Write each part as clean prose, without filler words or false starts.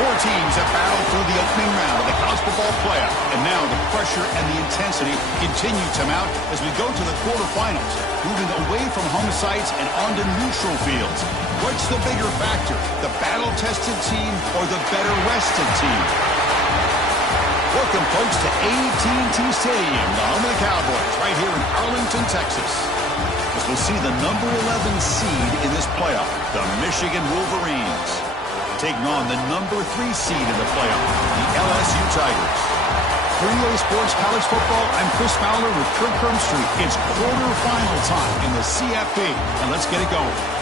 Four teams have battled through the opening round of the college football playoff. And now the pressure and the intensity continue to mount as we go to the quarterfinals, moving away from home sites and onto neutral fields. What's the bigger factor, the battle-tested team or the better-rested team? Welcome, folks, to AT&T Stadium, the home of the Cowboys, right here in Arlington, Texas. As we'll see the number 11 seed in this playoff, the Michigan Wolverines, taking on the number 3 seed in the playoff, the LSU Tigers. For EA Sports College Football, I'm Chris Fowler with Kirk Herbstreit. It's quarterfinal time in the CFB, and let's get it going.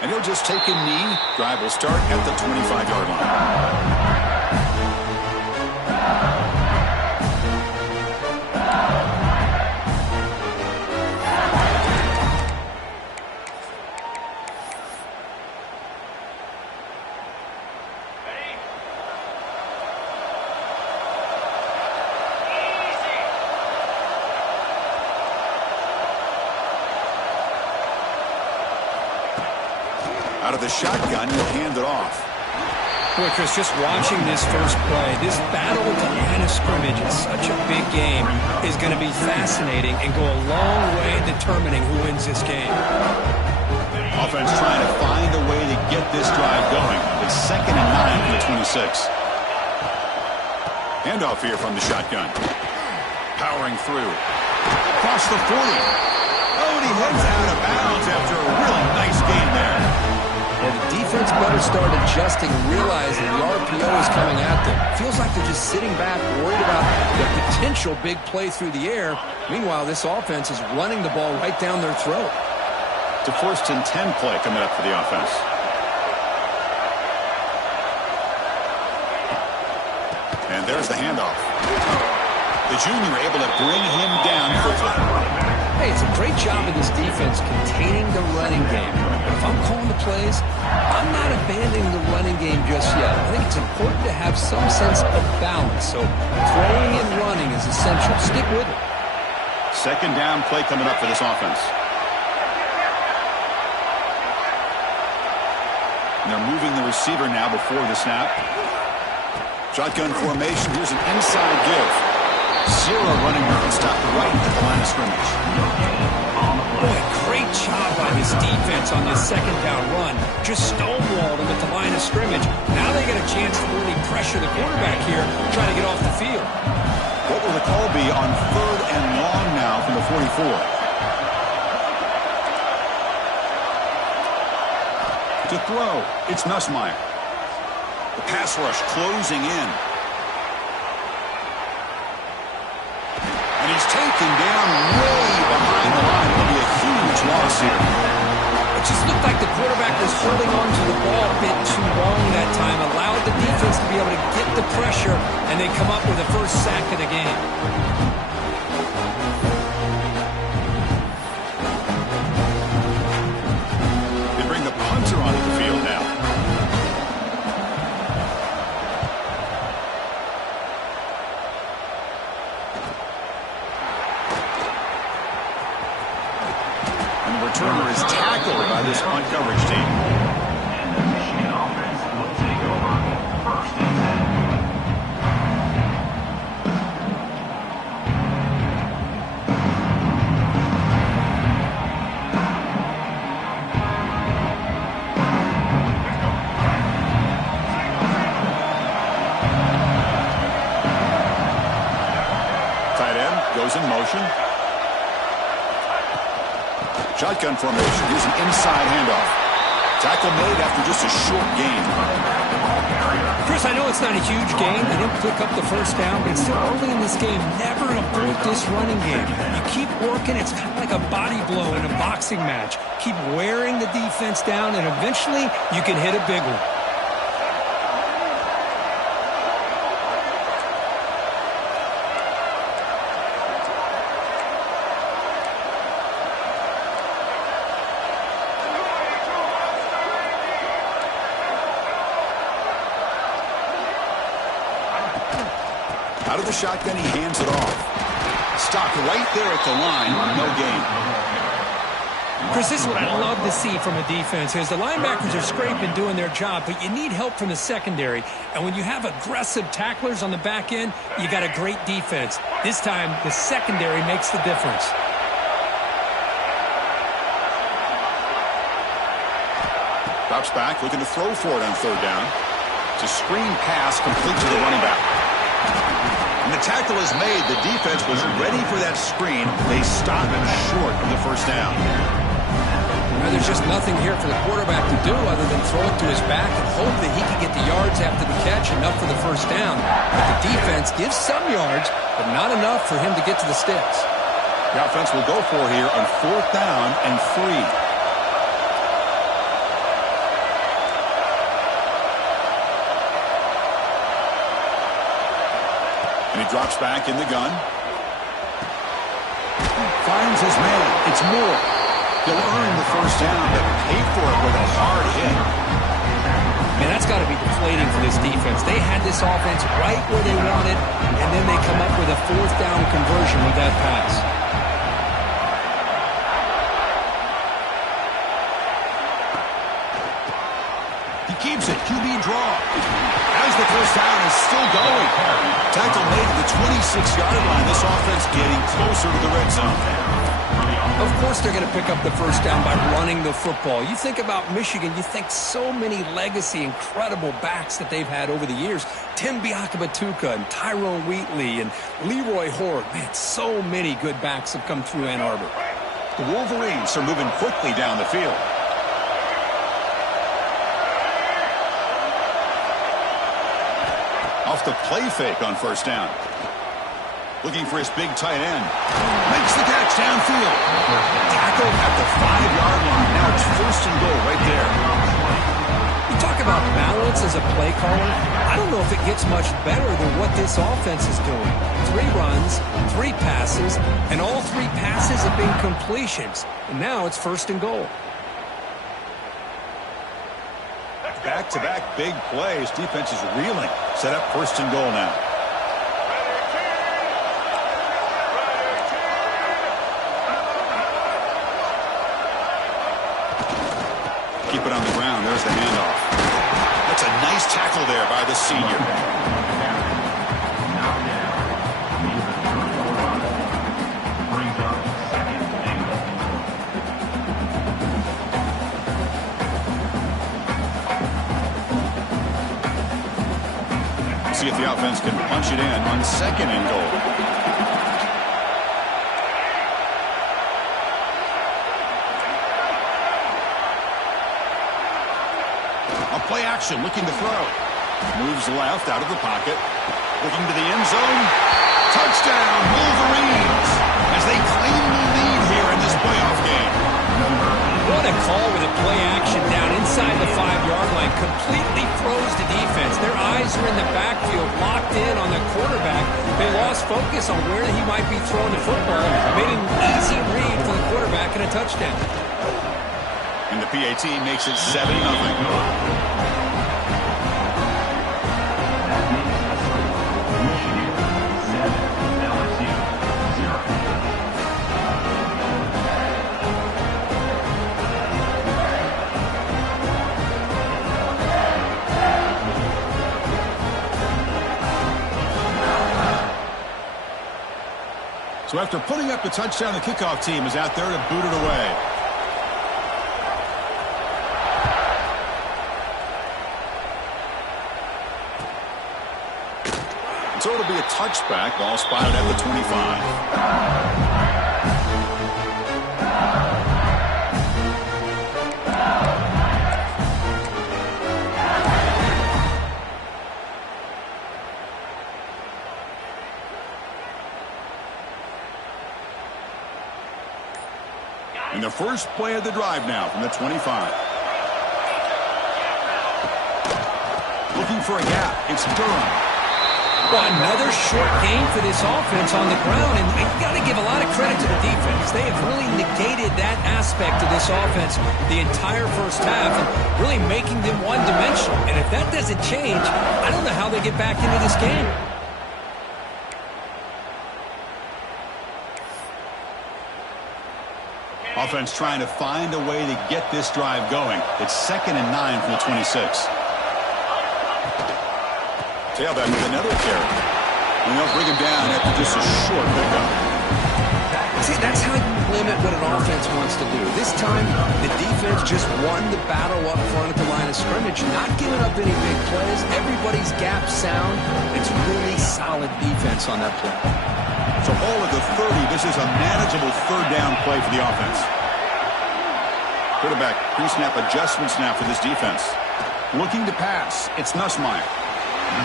And he'll just take a knee. Drive will start at the 25-yard line. Out of the shotgun, he'll hand it off. Boy, Chris, just watching this first play, this battle at the line of scrimmage in such a big game is going to be fascinating and go a long way in determining who wins this game. Offense trying to find a way to get this drive going. It's 2nd and 9 from the 26. Handoff here from the shotgun. Powering through. Across the 40. Oh, and he heads out of bounds after a really nice game there. Well, the defense better start adjusting and realizing the RPO is coming at them. Feels like they're just sitting back, worried about the potential big play through the air. Meanwhile, this offense is running the ball right down their throat. It's a 1st and 10 play coming up for the offense. And there's the handoff. The junior able to bring him down quickly. Hey, it's a great job of this defense containing the running game. If I'm calling the plays, I'm not abandoning the running game just yet. I think it's important to have some sense of balance. So throwing and running is essential. Stick with it. 2nd down play coming up for this offense. And they're moving the receiver now before the snap. Shotgun formation. Here's an inside give. Zero running room stopped right at the line of scrimmage. Boy, great job by this defense on this 2nd down run. Just stonewalled him at the line of scrimmage. Now they get a chance to really pressure the quarterback here, trying to get off the field. What will the call be on 3rd and long now from the 44? To throw, it's Nussmeier. The pass rush closing in. And he's taken down way behind the line. It'll be a huge loss here. It just looked like the quarterback was holding on to the ball a bit too long that time, allowed the defense to be able to get the pressure, and they come up with the first sack of the game. They bring the punter onto the field now. Returner is tackled by this punt coverage team. And the Michigan offense will take over 1st and 10. Tight end goes in motion. Shotgun formation. Here's an inside handoff. Tackle made after just a short gain. Chris, I know it's not a huge game. They didn't pick up the first down, but it's still early in this game. Never abort this running game. You keep working. It's kind of like a body blow in a boxing match. Keep wearing the defense down, and eventually you can hit a big one. Out of the shotgun, he hands it off. Stopped right there at the line. No gain. Chris, this is what I love to see from a defense is the linebackers are scraping, doing their job, but you need help from the secondary. And when you have aggressive tacklers on the back end, you got a great defense. This time, the secondary makes the difference. Drops back, looking to throw for it on third down. It's a screen pass complete to the running back. And the tackle is made. The defense was ready for that screen. They stopped him short of the first down. Now, there's just nothing here for the quarterback to do other than throw it to his back and hope that he can get the yards after the catch, enough for the first down. But the defense gives some yards, but not enough for him to get to the sticks. The offense will go for here on fourth down and 3. And he drops back in the gun. Finds his man. It's Moore. He'll earn the first down, but pay for it with a hard hit. Man, that's got to be deflating for this defense. They had this offense right where they wanted, and then they come up with a fourth down conversion with that pass. He keeps it. QB draw. As the first down is still going. Tackle made at the 26-yard line. This offense getting closer to the red zone. Of course they're going to pick up the first down by running the football. You think about Michigan, you think so many legacy, incredible backs that they've had over the years. Tim Biakabatuka and Tyrone Wheatley and Leroy Horde. Man, so many good backs have come through Ann Arbor. The Wolverines are moving quickly down the field. Off the play fake on first down. Looking for his big tight end. Makes the catch downfield. Tackled at the 5-yard line. Now it's first and goal right there. You talk about balance as a play caller. I don't know if it gets much better than what this offense is doing. 3 runs, 3 passes, and all 3 passes have been completions. And now it's first and goal. Back-to-back big plays. Defense is reeling. Set up first and goal now. Keep it on the ground. There's the handoff. That's a nice tackle there by the senior. See if the offense can punch it in on second and goal. A play action, looking to throw. Moves left out of the pocket. Looking to the end zone. Touchdown, Wolverines, as they claim the lead here in this playoff game. What a call with a play action down inside the 5-yard line. Completely froze the defense. Their eyes are in the backfield, locked in on the quarterback. They lost focus on where he might be throwing the football. Made an easy read for the quarterback and a touchdown. And the PAT makes it 7-0. So after putting up the touchdown, the kickoff team is out there to boot it away. So it'll be a touchback, ball spotted at the 25. And the first play of the drive now from the 25. Looking for a gap. It's Durham. Well, another short game for this offense on the ground, and you got to give a lot of credit to the defense. They have really negated that aspect of this offense the entire first half and really making them one-dimensional. And if that doesn't change, I don't know how they get back into this game. Offense trying to find a way to get this drive going. It's 2nd and 9 from the 26. Tailback with another carry. And they'll bring him down after just a short pickup. See, that's how you limit what an offense wants to do. This time, the defense just won the battle up front at the line of scrimmage, not giving up any big plays. Everybody's gap sound. It's really solid defense on that play. So all of the 30, this is a manageable third down play for the offense. Quarterback pre-snap adjustments now for this defense. Looking to pass. It's Nussmeier.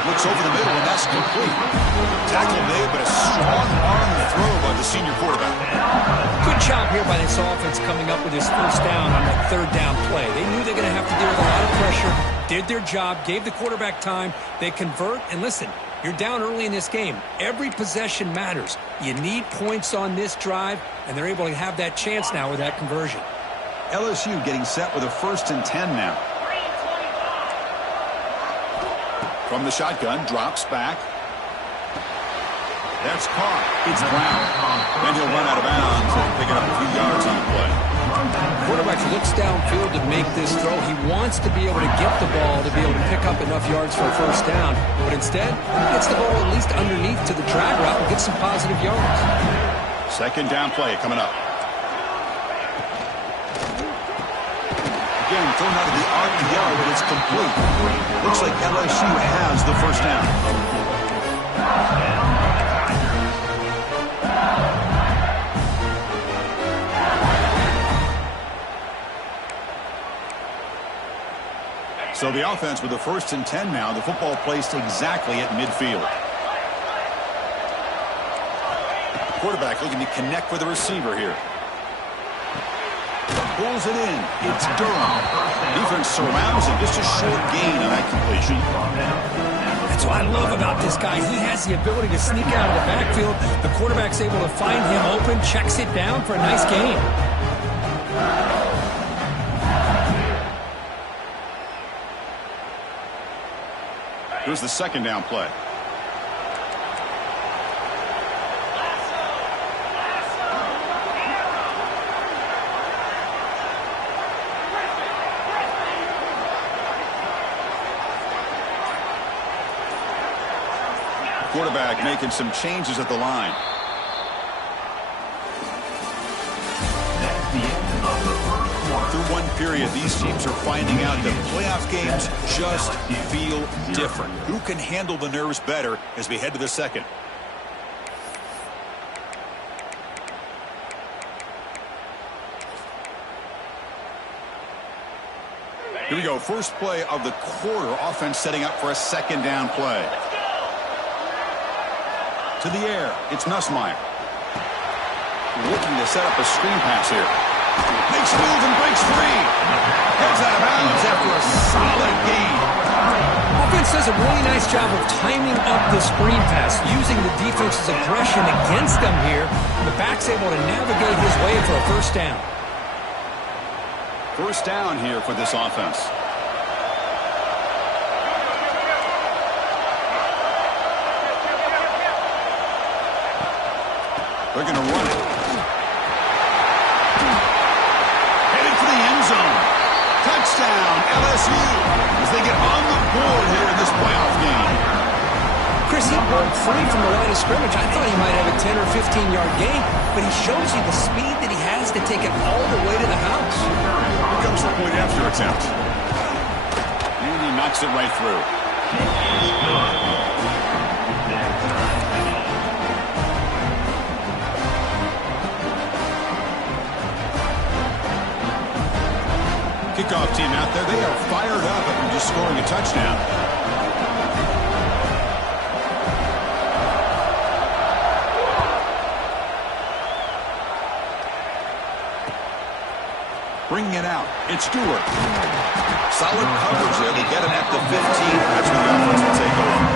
Looks over the middle, and that's complete. Tackle made, but a strong arm throw by the senior quarterback. Good job here by this offense coming up with his first down on that third down play. They knew they were going to have to deal with a lot of pressure, did their job, gave the quarterback time. They convert, and listen, you're down early in this game. Every possession matters. You need points on this drive, and they're able to have that chance now with that conversion. LSU getting set with a 1st and 10 now. From the shotgun, drops back. That's caught. It's Brown. Then he'll run out of bounds and pick it up a few yards on the play. Quarterback looks downfield to make this throw. He wants to be able to get the ball to be able to pick up enough yards for a first down. But instead, he gets the ball at least underneath to the drag route and gets some positive yards. 2nd down play coming up. Again, thrown out of the RPO, but it's complete. Looks like LSU has the first down. So the offense with the 1st and 10 now. The football placed exactly at midfield. Quarterback looking to connect with the receiver here. Pulls it in. It's Durham. Defense surrounds him. Just a short gain on that completion. That's what I love about this guy. He has the ability to sneak out of the backfield. The quarterback's able to find him open, checks it down for a nice gain. Here's the 2nd down play. Quarterback making some changes at the line. Through one period, these teams are finding out that playoff games just feel different. Who can handle the nerves better as we head to the 2nd? Here we go. First play of the quarter. Offense setting up for a 2nd down play. To the air, it's Nussmeier. Looking to set up a screen pass here. Makes move and breaks free. Heads out of bounds after a solid gain. Offense does a really nice job of timing up the screen pass, using the defense's aggression against them here. The back's able to navigate his way for a first down. First down here for this offense. They're going to run it. Headed for the end zone. Touchdown, LSU, as they get on the board here in this playoff game. Chris, he broke free from the line of scrimmage. I thought he might have a 10 or 15-yard gain, but he shows you the speed that he has to take it all the way to the house. Here comes the point after attempt. And he knocks it right through. Kickoff team out there, they are fired up after just scoring a touchdown. Bringing it out. It's Stewart. Solid coverage there. They get him at the 15. That's when the offense will take over.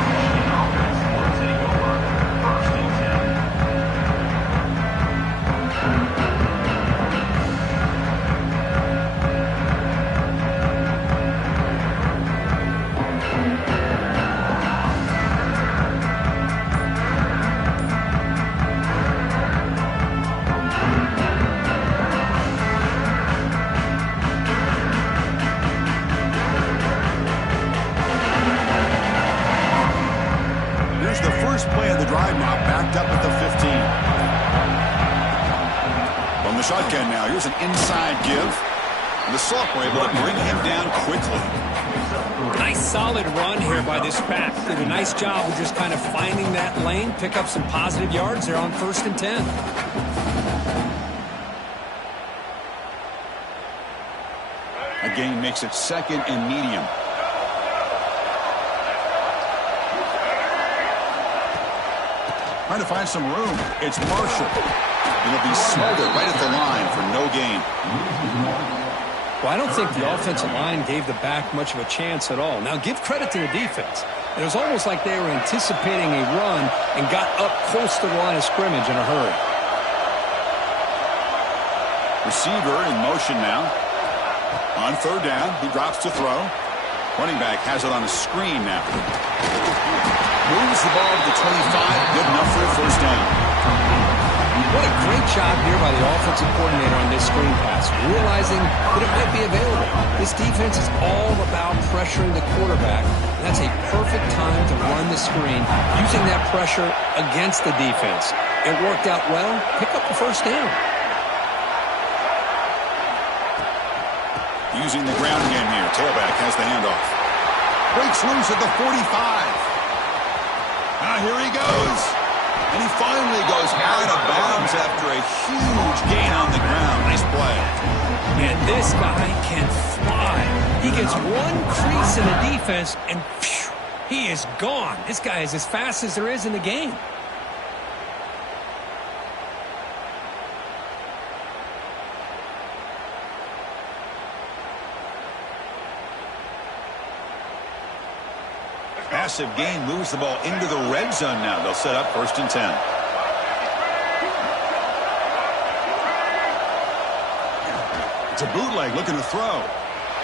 Play of the drive now, backed up at the 15. From the shotgun now, here's an inside give. And the Sophomore able to bring him down quickly. Nice solid run here by this back. Did a nice job of just kind of finding that lane, pick up some positive yards there on 1st and 10. Again, makes it 2nd and medium. Trying to find some room. It's Marshall. It'll be smothered right at the line for no gain. Well, I don't think the offensive line gave the back much of a chance at all. Now, give credit to the defense. It was almost like they were anticipating a run and got up close to the line of scrimmage in a hurry. Receiver in motion now. On 3rd down, he drops to throw. Running back has it on a screen now. Moves the ball to the 25. Good enough for a 1st down. What a great job here by the offensive coordinator on this screen pass, realizing that it might be available. This defense is all about pressuring the quarterback. That's a perfect time to run the screen, using that pressure against the defense. It worked out well. Pick up the 1st down. Using the ground game here. Tailback has the handoff. Breaks loose at the 45. Now here he goes. And he finally goes out of bounds after a huge gain on the ground. Nice play. And this guy can fly. He gets one crease in the defense, and phew, he is gone. This guy is as fast as there is in the game. Massive gain moves the ball into the red zone now. They'll set up 1st and 10. It's a bootleg looking to throw.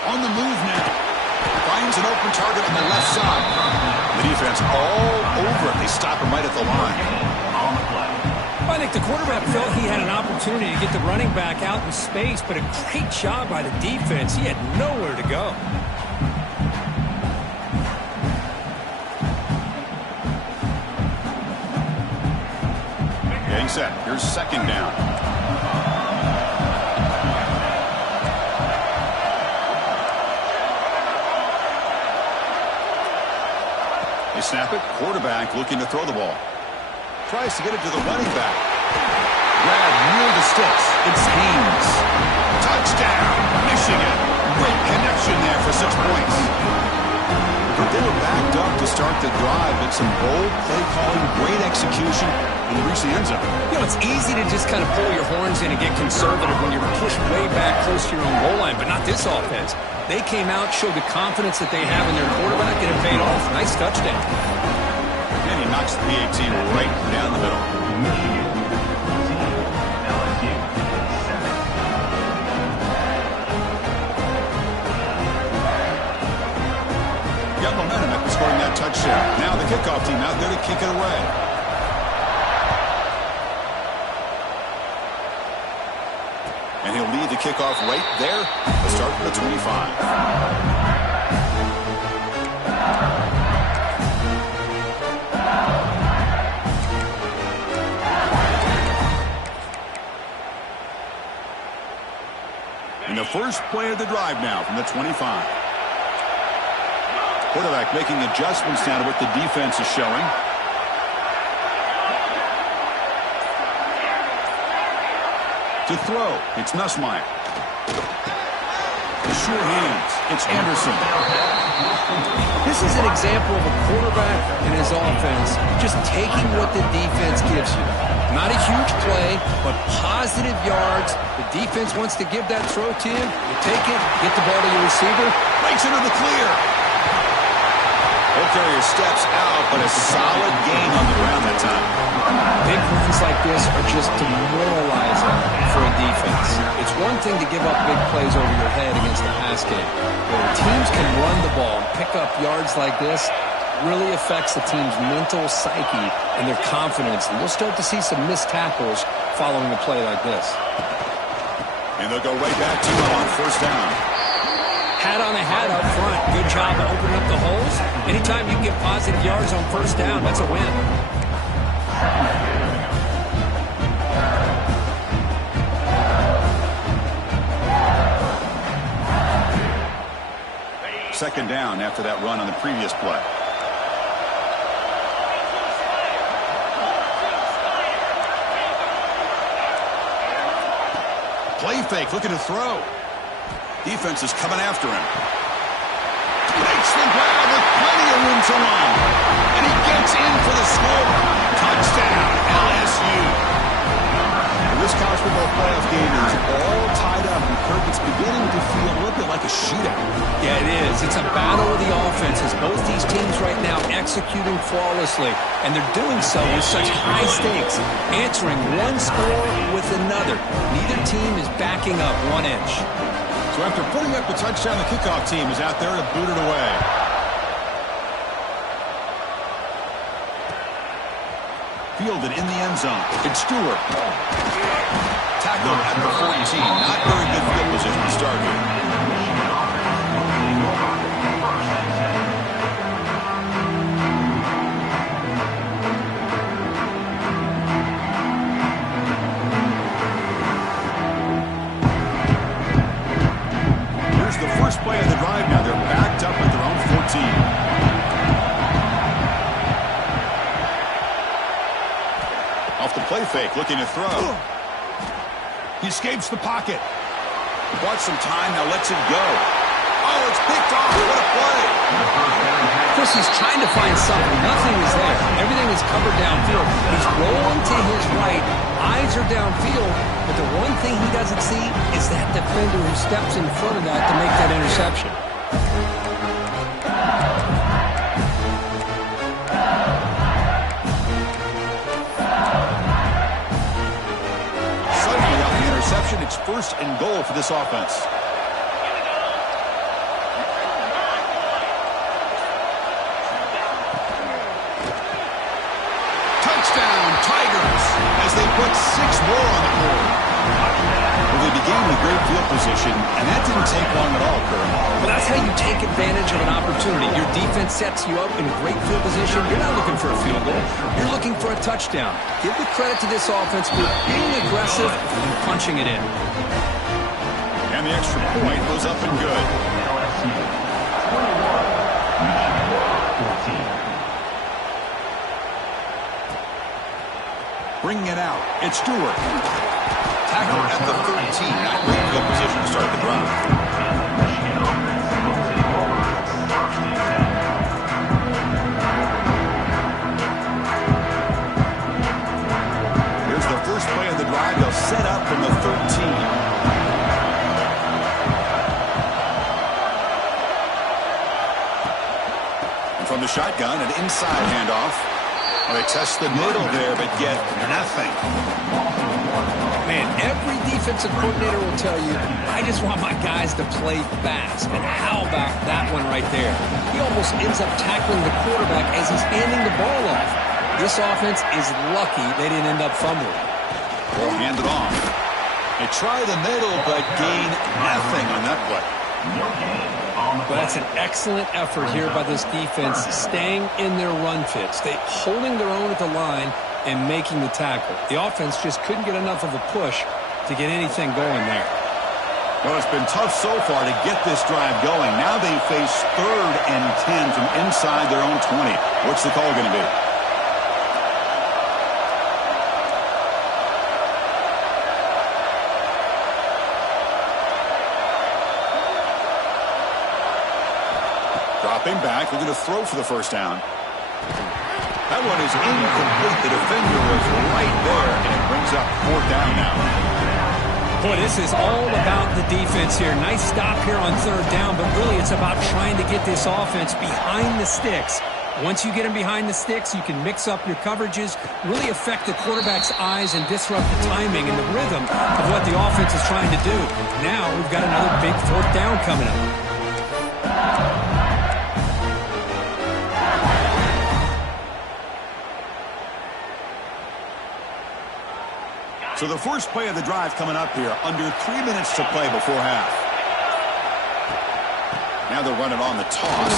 On the move now. Finds an open target on the left side. The defense all over it. They stop him right at the line. I think the quarterback felt he had an opportunity to get the running back out in space, but a great job by the defense. He had nowhere to go. Getting set. Here's 2nd down. They snap it. Quarterback looking to throw the ball. Tries to get it to the running back. Grab near the sticks. It's Haynes. Touchdown, Michigan. Great connection there for 6 points. But they were backed up to start the drive, but some bold play calling, great execution, and they reach the end zone. You know, it's easy to just kind of pull your horns in and get conservative when you're pushed way back close to your own goal line, but not this offense. They came out, showed the confidence that they have in their quarterback, and it paid off. Nice touchdown. And he knocks the PAT right down the middle. Michigan, LSU, 7. Got momentum after scoring that touchdown. Now the kickoff team out there to kick it away. And he'll lead the kickoff right there. Let's start from the 25. And the first play of the drive now from the 25. Quarterback making adjustments now to what the defense is showing. To throw, it's Nussmeier. Sure hands, it's Anderson. This is an example of a quarterback and his offense just taking what the defense gives you. Not a huge play, but positive yards. The defense wants to give that throw to you. You take it, get the ball to your receiver. Breaks into the clear. Ball carrier steps out, but a solid gain on the ground that time. Big runs like this are just demoralizing for a defense. It's one thing to give up big plays over your head against the pass game. But when teams can run the ball and pick up yards like this, really affects the team's mental psyche and their confidence. And you'll start to see some missed tackles following a play like this. And they'll go right back to him on first down. Hat on a hat up front. Good job of opening up the holes. Anytime you can get positive yards on first down, that's a win. Second down after that run on the previous play. Play fake, looking to throw. Defense is coming after him. Makes the grab with plenty of room to run. And he gets in for the score. Touchdown, LSU. And this college football playoff game is all tied up. And Kirk, it's beginning to feel a little bit like a shootout. Yeah, it is. It's a battle of the offenses. Both these teams right now executing flawlessly. And they're doing so with such high stakes. Answering one score with another. Neither team is backing up 1 inch. So after putting up the touchdown, the kickoff team is out there to boot it away. Fielded in the end zone. It's Stewart. Tackled at the 14. Not very good field position to start here. Play of the drive now. They're backed up at their own 14. Off the play fake, looking to throw. He escapes the pocket. Bought some time, now lets it go. Oh, it's picked off. What a play. Chris is trying to find something. Nothing is there. Everything is covered downfield. He's rolling to his right. Eyes are downfield. But the one thing he doesn't see is that defender who steps in front of that to make that interception. Suddenly off the interception, it's first and goal for this offense. Touchdown, Tigers, as they put 6 more on the board. Well, they began with great field position, and that didn't take long at all, Kurt. Well, that's how you take advantage of an opportunity. Your defense sets you up in great field position. You're not looking for a field goal. You're looking for a touchdown. Give the credit to this offense for being aggressive and punching it in. And the extra point goes up and good. LSU 21, 14. Bringing it out, it's Stewart. Tackled at the 13. Not great field position to start the drive. Here's the first play of the drive. They'll set up from the 13. And from the shotgun, an inside handoff. Well, they test the middle there, but get nothing. Man, every defensive coordinator will tell you, I just want my guys to play fast. And how about that one right there? He almost ends up tackling the quarterback as he's handing the ball off. This offense is lucky they didn't end up fumbling. Ball handed off. They try the middle, but gain nothing on that play. But that's an excellent effort here by this defense, staying in their run fits. They holding their own at the line and making the tackle. The offense just couldn't get enough of a push to get anything going there. Well, it's been tough so far to get this drive going. Now they face 3rd and 10 from inside their own 20. What's the call going to be? Dropping back. back, looking to throw for the first down. That one is incomplete. The defender was right there, and it brings up fourth down now. Boy, this is all about the defense here. Nice stop here on third down, but really it's about trying to get this offense behind the sticks. Once you get them behind the sticks, you can mix up your coverages, really affect the quarterback's eyes and disrupt the timing and the rhythm of what the offense is trying to do. Now we've got another big fourth down coming up. So the first play of the drive coming up here, under 3 minutes to play before half. Now they'll run it on the toss.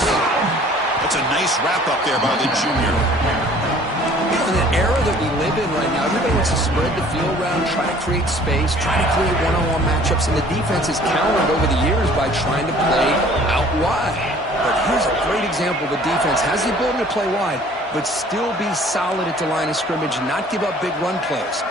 That's a nice wrap-up there by the junior. In the era that we live in right now, everybody wants to spread the field around, try to create space, try to create one-on-one matchups, and the defense has countered over the years by trying to play out wide. But here's a great example. The defense has the ability to play wide, but still be solid at the line of scrimmage, not give up big run plays.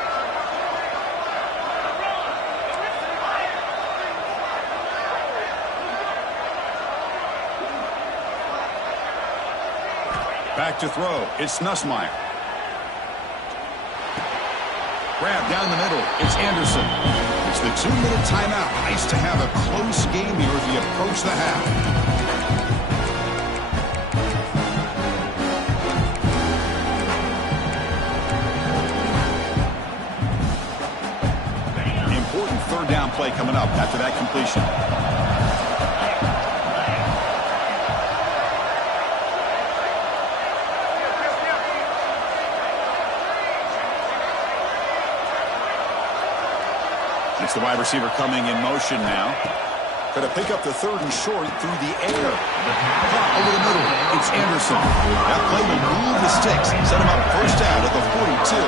Back to throw. It's Nussmeier. Grab down the middle. It's Anderson. It's the 2-minute timeout. Nice to have a close game here as we approach the half. Important third down play coming up after that completion. It's the wide receiver coming in motion now. Going to pick up the third and short through the air. Caught over the middle. It's Anderson. That play will move the sticks. Set him up first down at the 42.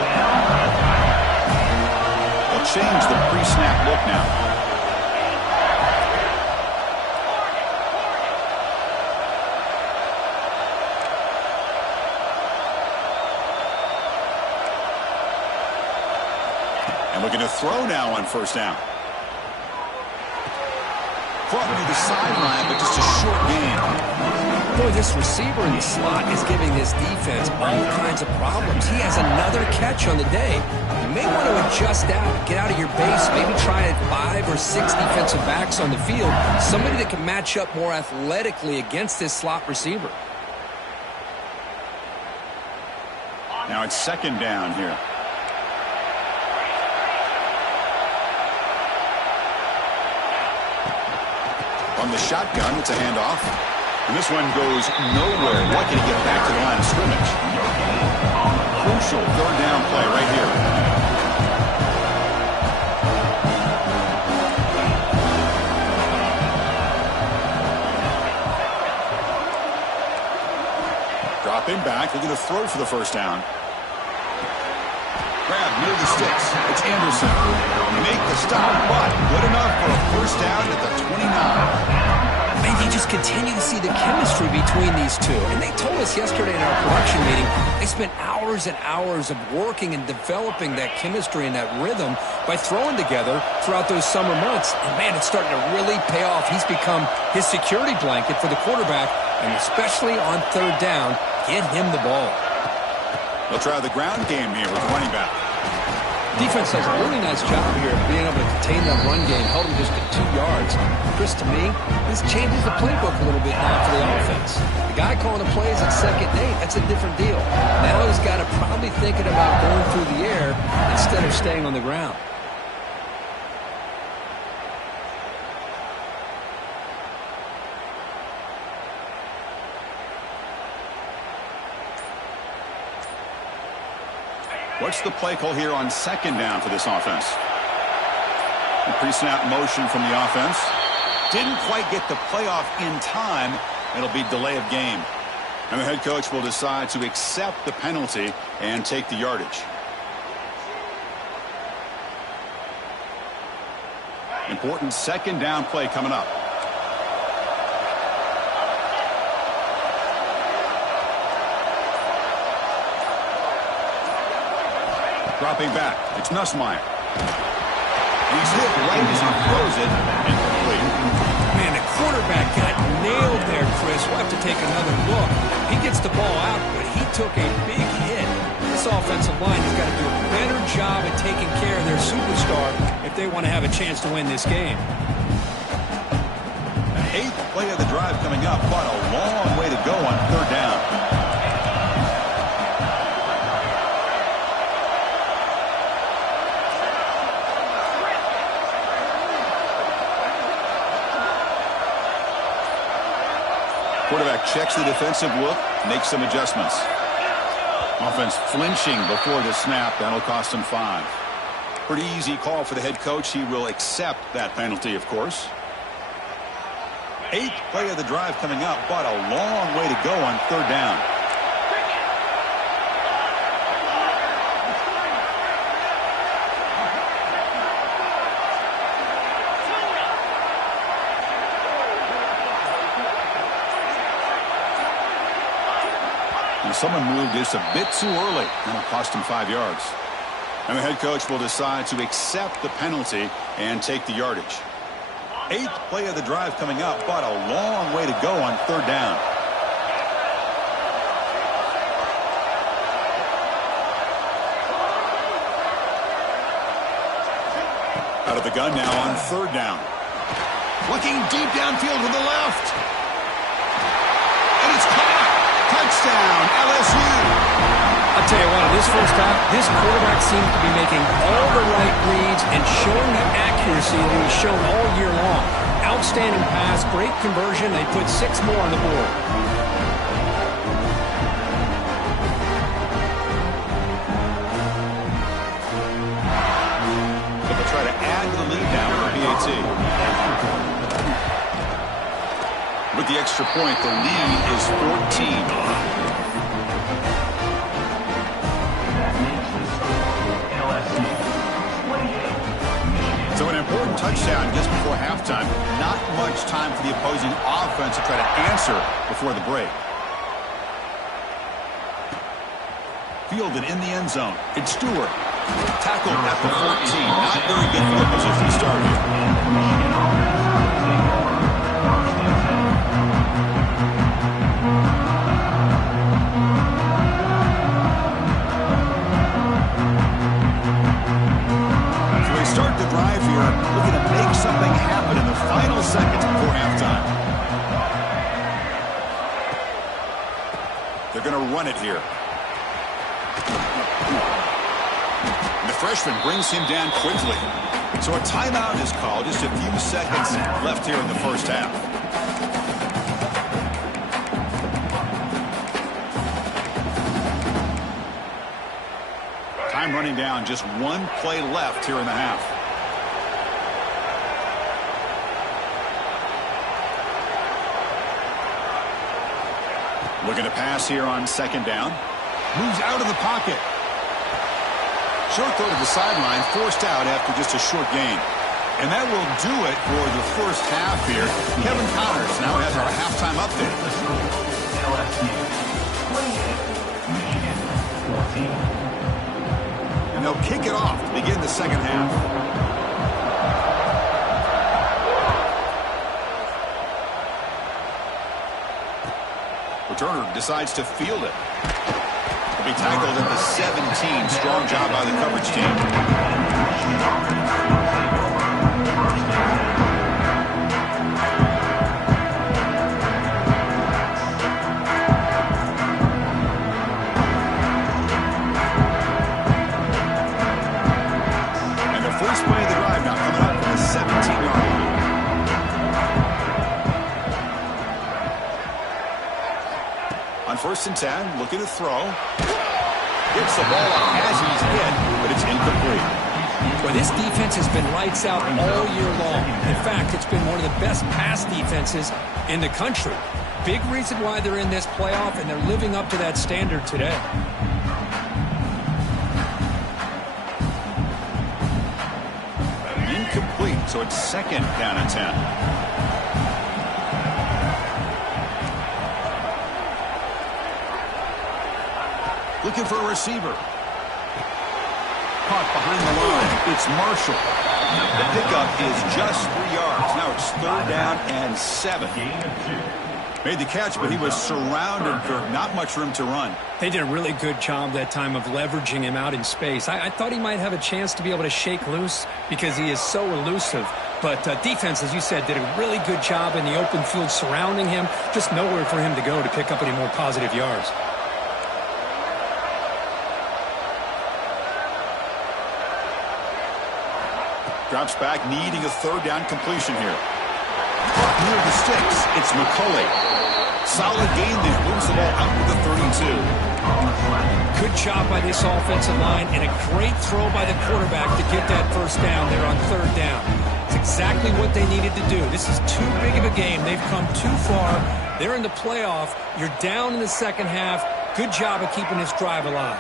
They'll change the pre-snap look now. And looking to throw now on first down. Caught near the sideline, but just a short gain. Boy, this receiver in the slot is giving this defense all kinds of problems. He has another catch on the day. You may want to adjust out, get out of your base, maybe try at 5 or 6 defensive backs on the field. Somebody that can match up more athletically against this slot receiver. Now it's second down here. On the shotgun, it's a handoff. And this one goes nowhere. Lucky to get back to the line of scrimmage. Crucial third down play right here. Dropping back, looking to throw for the first down. Grab near the sticks. It's Anderson. Make the stop, but good enough for a first down at the 29. Man, you just continue to see the chemistry between these two. And they told us yesterday in our production meeting, they spent hours and hours of working and developing that chemistry and that rhythm by throwing together throughout those summer months. And man, it's starting to really pay off. He's become his security blanket for the quarterback, and especially on third down, get him the ball. They'll try the ground game here with the running back. Defense does a really nice job here of being able to contain that run game, held him just at 2 yards. Chris, to me, this changes the playbook a little bit now for the offense. The guy calling the plays at 2nd and 8, that's a different deal. Now he's got to probably thinking about going through the air instead of staying on the ground. What's the play call here on second down for this offense? The pre-snap motion from the offense. Didn't quite get the playoff in time. It'll be delay of game. And the head coach will decide to accept the penalty and take the yardage. Important second down play coming up. Dropping back. It's Nussmeier. He's hit right as he throws it and complete. Man, the quarterback got nailed there, Chris. We'll have to take another look. He gets the ball out, but he took a big hit. This offensive line has got to do a better job at taking care of their superstar if they want to have a chance to win this game. Eighth play of the drive coming up, but a long way to go on third down. Quarterback checks the defensive look, makes some adjustments. Offense flinching before the snap. That'll cost him 5. Pretty easy call for the head coach. He will accept that penalty, of course. Eighth play of the drive coming up, but a long way to go on third down. And someone moved just a bit too early. That'll cost him 5 yards. And the head coach will decide to accept the penalty and take the yardage. Eighth play of the drive coming up, but a long way to go on third down. Out of the gun now on third down. Looking deep downfield to the left. And it's caught. Touchdown, LSU. I'll tell you what, in this first half, this quarterback seems to be making all the right reads and showing the accuracy that he's shown all year long. Outstanding pass, great conversion. They put 6 more on the board. They'll try to add to the lead now with the PAT. With the extra point, the lead is 14. So an important touchdown just before halftime. Not much time for the opposing offense to try to answer before the break. Fielded in the end zone. It's Stewart. Tackled at the 14. Not very good field position start. Start the drive here, looking to make something happen in the final seconds before halftime. They're going to run it here. And the freshman brings him down quickly. So a timeout is called. Just a few seconds left here in the first half. Time running down, just 1 play left here in the half. Looking to pass here on second down. Moves out of the pocket. Short throw to the sideline, forced out after just a short gain. And that will do it for the first half here. Kevin Connors now has our halftime update. And they'll kick it off to begin the second half. Returner decides to field it. He'll be tackled at the 17. Strong job by the coverage team. First play of the drive now coming up from the 17-yard line. On 1st and 10, looking to throw. Gets the ball up as he's hit, but it's incomplete. Well, this defense has been lights out all year long. In fact, it's been one of the best pass defenses in the country. Big reason why they're in this playoff, and they're living up to that standard today. Incomplete, so it's second down and 10. Looking for a receiver. Caught behind the line. It's Marshall. The pickup is just 3 yards. Now it's 3rd down and 7. Made the catch, but he was surrounded for not much room to run. They did a really good job that time of leveraging him out in space. I thought he might have a chance to be able to shake loose because he is so elusive. But defense, as you said, did a really good job in the open field surrounding him. Just nowhere for him to go to pick up any more positive yards. Drops back, needing a 3rd down completion here. Near the sticks, it's McCulley. Solid gain there. Moves the ball out to the 32. Good job by this offensive line and a great throw by the quarterback to get that 1st down there on 3rd down. It's exactly what they needed to do. This is too big of a game. They've come too far. They're in the playoff. You're down in the 2nd half. Good job of keeping this drive alive.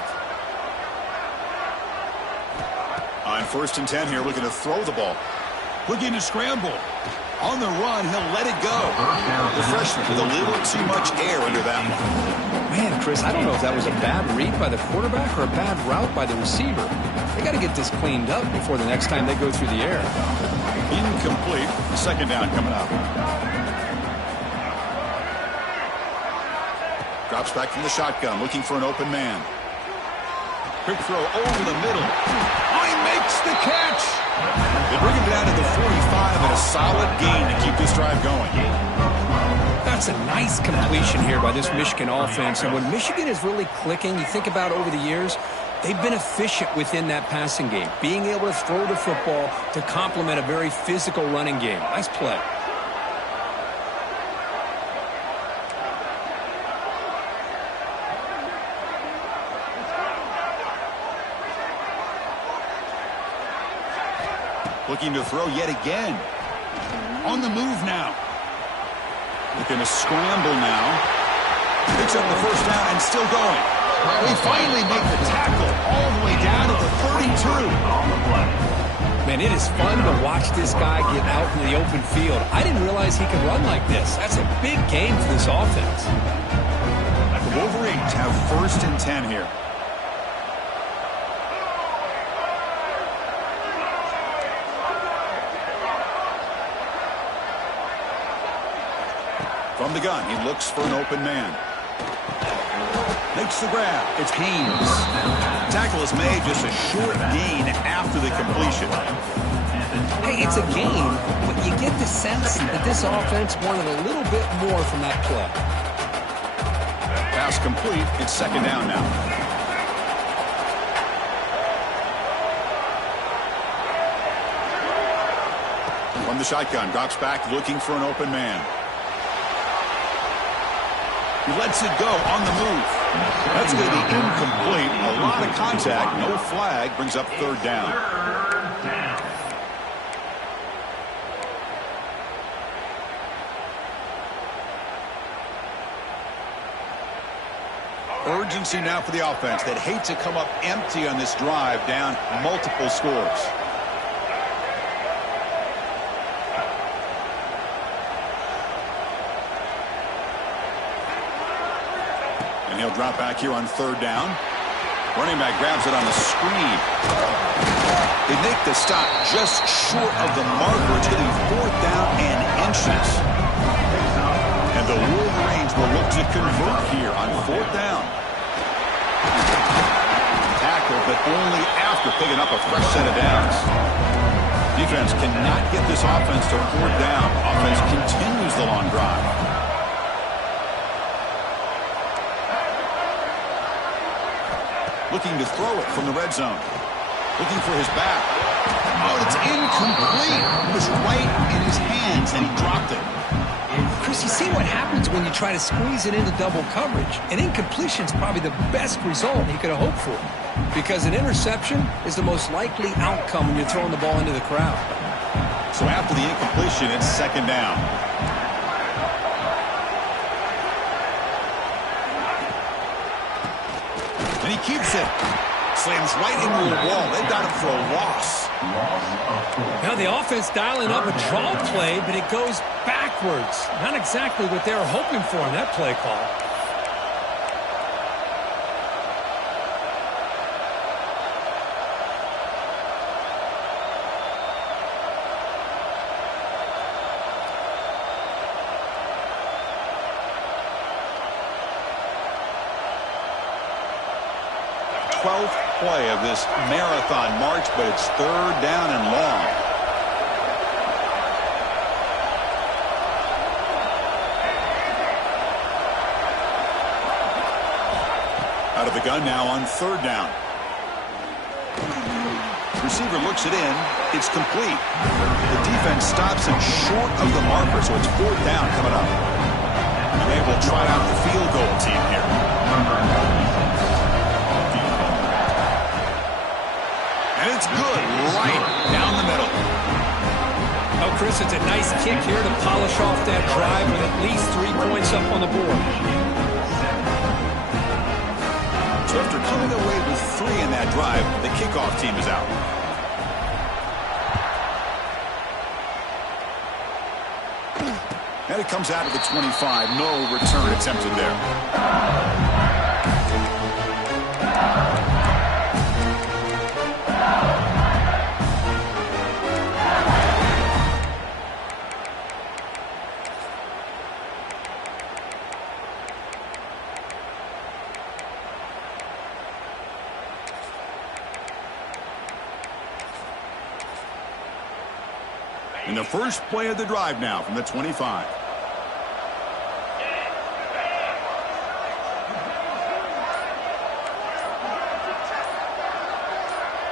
On 1st and 10 here, looking to throw the ball. Looking to scramble. On the run, he'll let it go. The freshman with a little too much air under that one. Man, Chris, I don't know if that was a bad read by the quarterback or a bad route by the receiver. They got to get this cleaned up before the next time they go through the air. Incomplete. 2nd down coming up. Drops back from the shotgun, looking for an open man. Quick throw over the middle. He makes the catch. They bring him down to the 45 and a solid gain to keep this drive going. That's a nice completion here by this Michigan offense. And when Michigan is really clicking, you think about over the years, they've been efficient within that passing game, being able to throw the football to complement a very physical running game. Nice play. Looking to throw yet again. On the move now. Looking to scramble now. Picks up the 1st down and still going. They finally make the tackle all the way down to the 32. Man, it is fun to watch this guy get out in the open field. I didn't realize he could run like this. That's a big game for this offense. The Wolverines have 1st and 10 here. From the gun, he looks for an open man. Makes the grab. It's Haynes. Tackle is made, just a short gain after the completion. Hey, it's a game, but you get the sense that this offense wanted a little bit more from that play. Pass complete. It's 2nd down now. From the shotgun, drops back, looking for an open man. He lets it go on the move. That's going to be incomplete. A lot of contact. No flag. Brings up 3rd down. Urgency now for the offense. They'd hate to come up empty on this drive, down multiple scores. And he'll drop back here on 3rd down. Running back grabs it on the screen. They make the stop just short of the marker. It's going to be 4th down and inches. And the Wolverines will look to convert here on 4th down. Tackle, but only after picking up a fresh set of downs. Defense cannot get this offense to 4th down. Offense continues the long drive. Looking to throw it from the red zone. Looking for his back. Oh, it's incomplete. It was right in his hands, and he dropped it. Chris, you see what happens when you try to squeeze it into double coverage. An incompletion is probably the best result he could have hoped for, because an interception is the most likely outcome when you're throwing the ball into the crowd. So after the incompletion, it's 2nd down. And he keeps it. Slams right into the wall. They've got him for a loss. Now the offense dialing up a draw play, but it goes backwards. Not exactly what they were hoping for in that play call. 12th play of this marathon march, but it's 3rd down and long. Out of the gun now on 3rd down. Receiver looks it in. It's complete. The defense stops him short of the marker, so it's 4th down coming up. And they will try out the field goal team here. And it's good right down the middle. Oh, Chris, it's a nice kick here to polish off that drive with at least 3 points up on the board. So after coming away with 3 in that drive, the kickoff team is out. And it comes out of the 25. No return attempted there. And the first play of the drive now from the 25.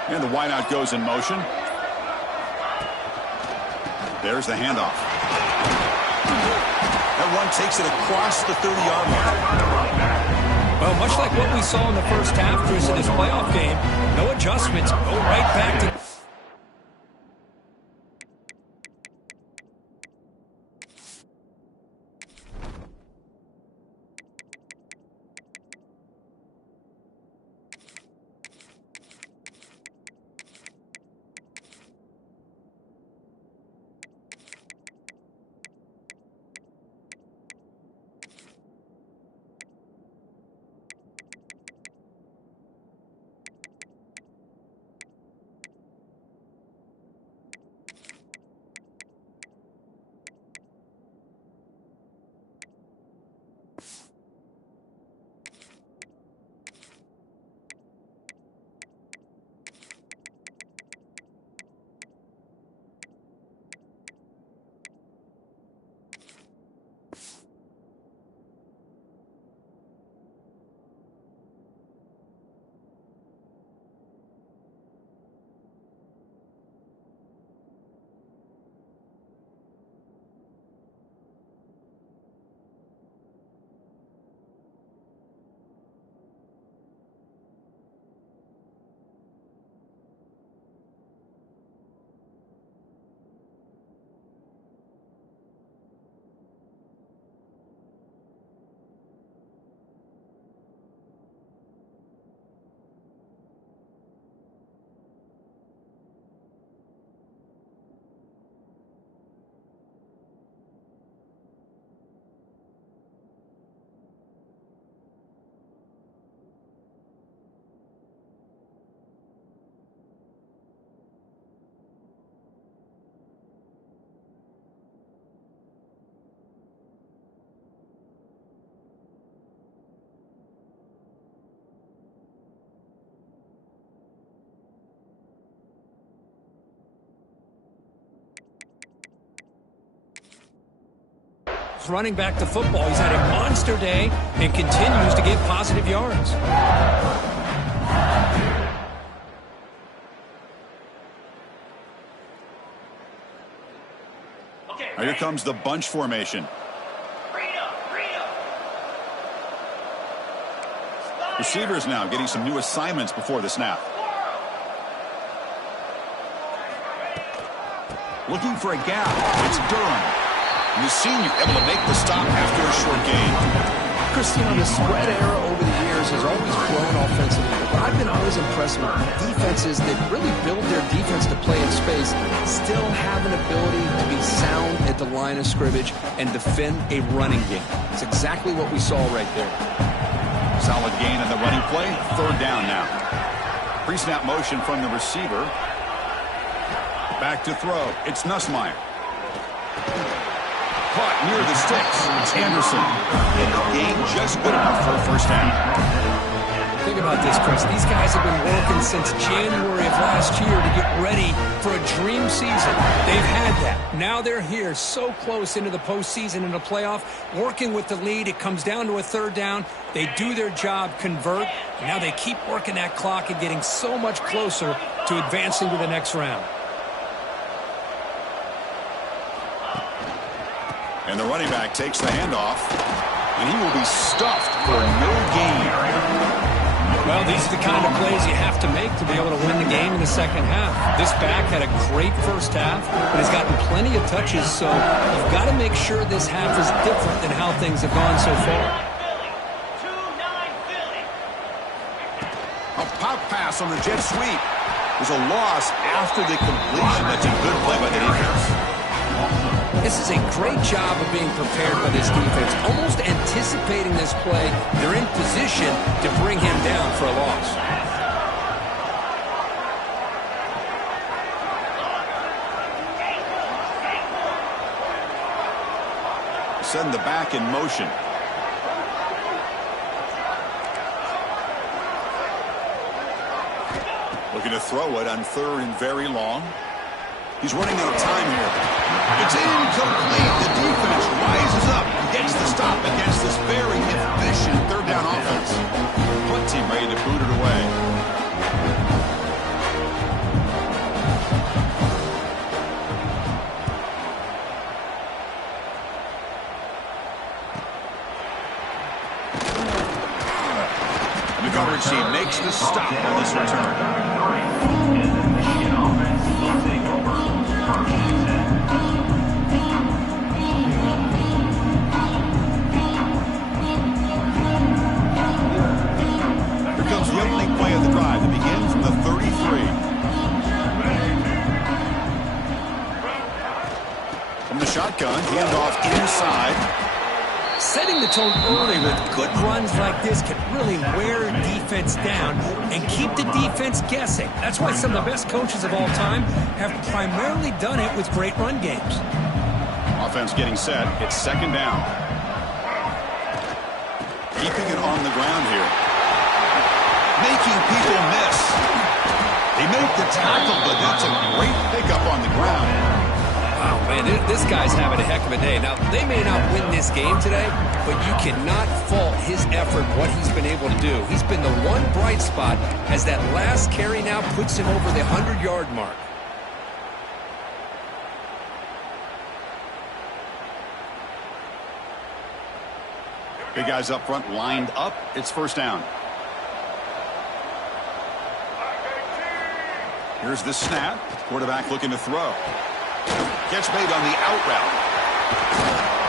And the wideout goes in motion. There's the handoff. That one takes it across the 30-yard line. Well, much like what we saw in the first half, Chris, in this playoff game, no adjustments, go right back to... running back to football. He's had a monster day and continues to get positive yards. Now here comes the bunch formation. Receivers now getting some new assignments before the snap. Looking for a gap. It's Durham. The senior able to make the stop after a short gain. Christine, the spread era over the years has always grown offensively, but I've been always impressed with defenses that really build their defense to play in space, still have an ability to be sound at the line of scrimmage and defend a running game. It's exactly what we saw right there. Solid gain in the running play. 3rd down now. Pre-snap motion from the receiver. Back to throw. It's Nussmeier. Caught near the sticks. It's Anderson. And the game just good enough for a first down. Think about this, Chris. These guys have been working since January of last year to get ready for a dream season. They've had that. Now they're here so close into the postseason and the playoff, working with the lead. It comes down to a third down. They do their job, convert. And now they keep working that clock and getting so much closer to advancing to the next round. And the running back takes the handoff, and he will be stuffed for no gain. Well, these are the kind of plays you have to make to be able to win the game in the second half. This back had a great first half, but has gotten plenty of touches, so you've got to make sure this half is different than how things have gone so far. A pop pass on the jet sweep. There's a loss after the completion. That's a good play by the defense. This is a great job of being prepared by this defense, almost anticipating this play. They're in position to bring him down for a loss. Send the back in motion. Looking to throw it on third and very long. He's running out of time here. It's incomplete. The defense rises up and gets the stop against this very efficient third down offense. Punt team ready to boot it away. The coverage team makes the stop on this return. The opening play of the drive that begins from the 33. From the shotgun, handoff inside. Setting the tone early with good runs like this can really wear defense down and keep the defense guessing. That's why some of the best coaches of all time have primarily done it with great run games. Offense getting set. It's second down. Keeping it on the ground here. Making people miss. They make the tackle, but that's a great pickup on the ground. Wow, man, this guy's having a heck of a day. Now, they may not win this game today, but you cannot fault his effort, what he's been able to do. He's been the one bright spot as that last carry now puts him over the 100-yard mark. Big guys up front lined up. It's first down. Here's the snap. Quarterback looking to throw. Gets made on the out route.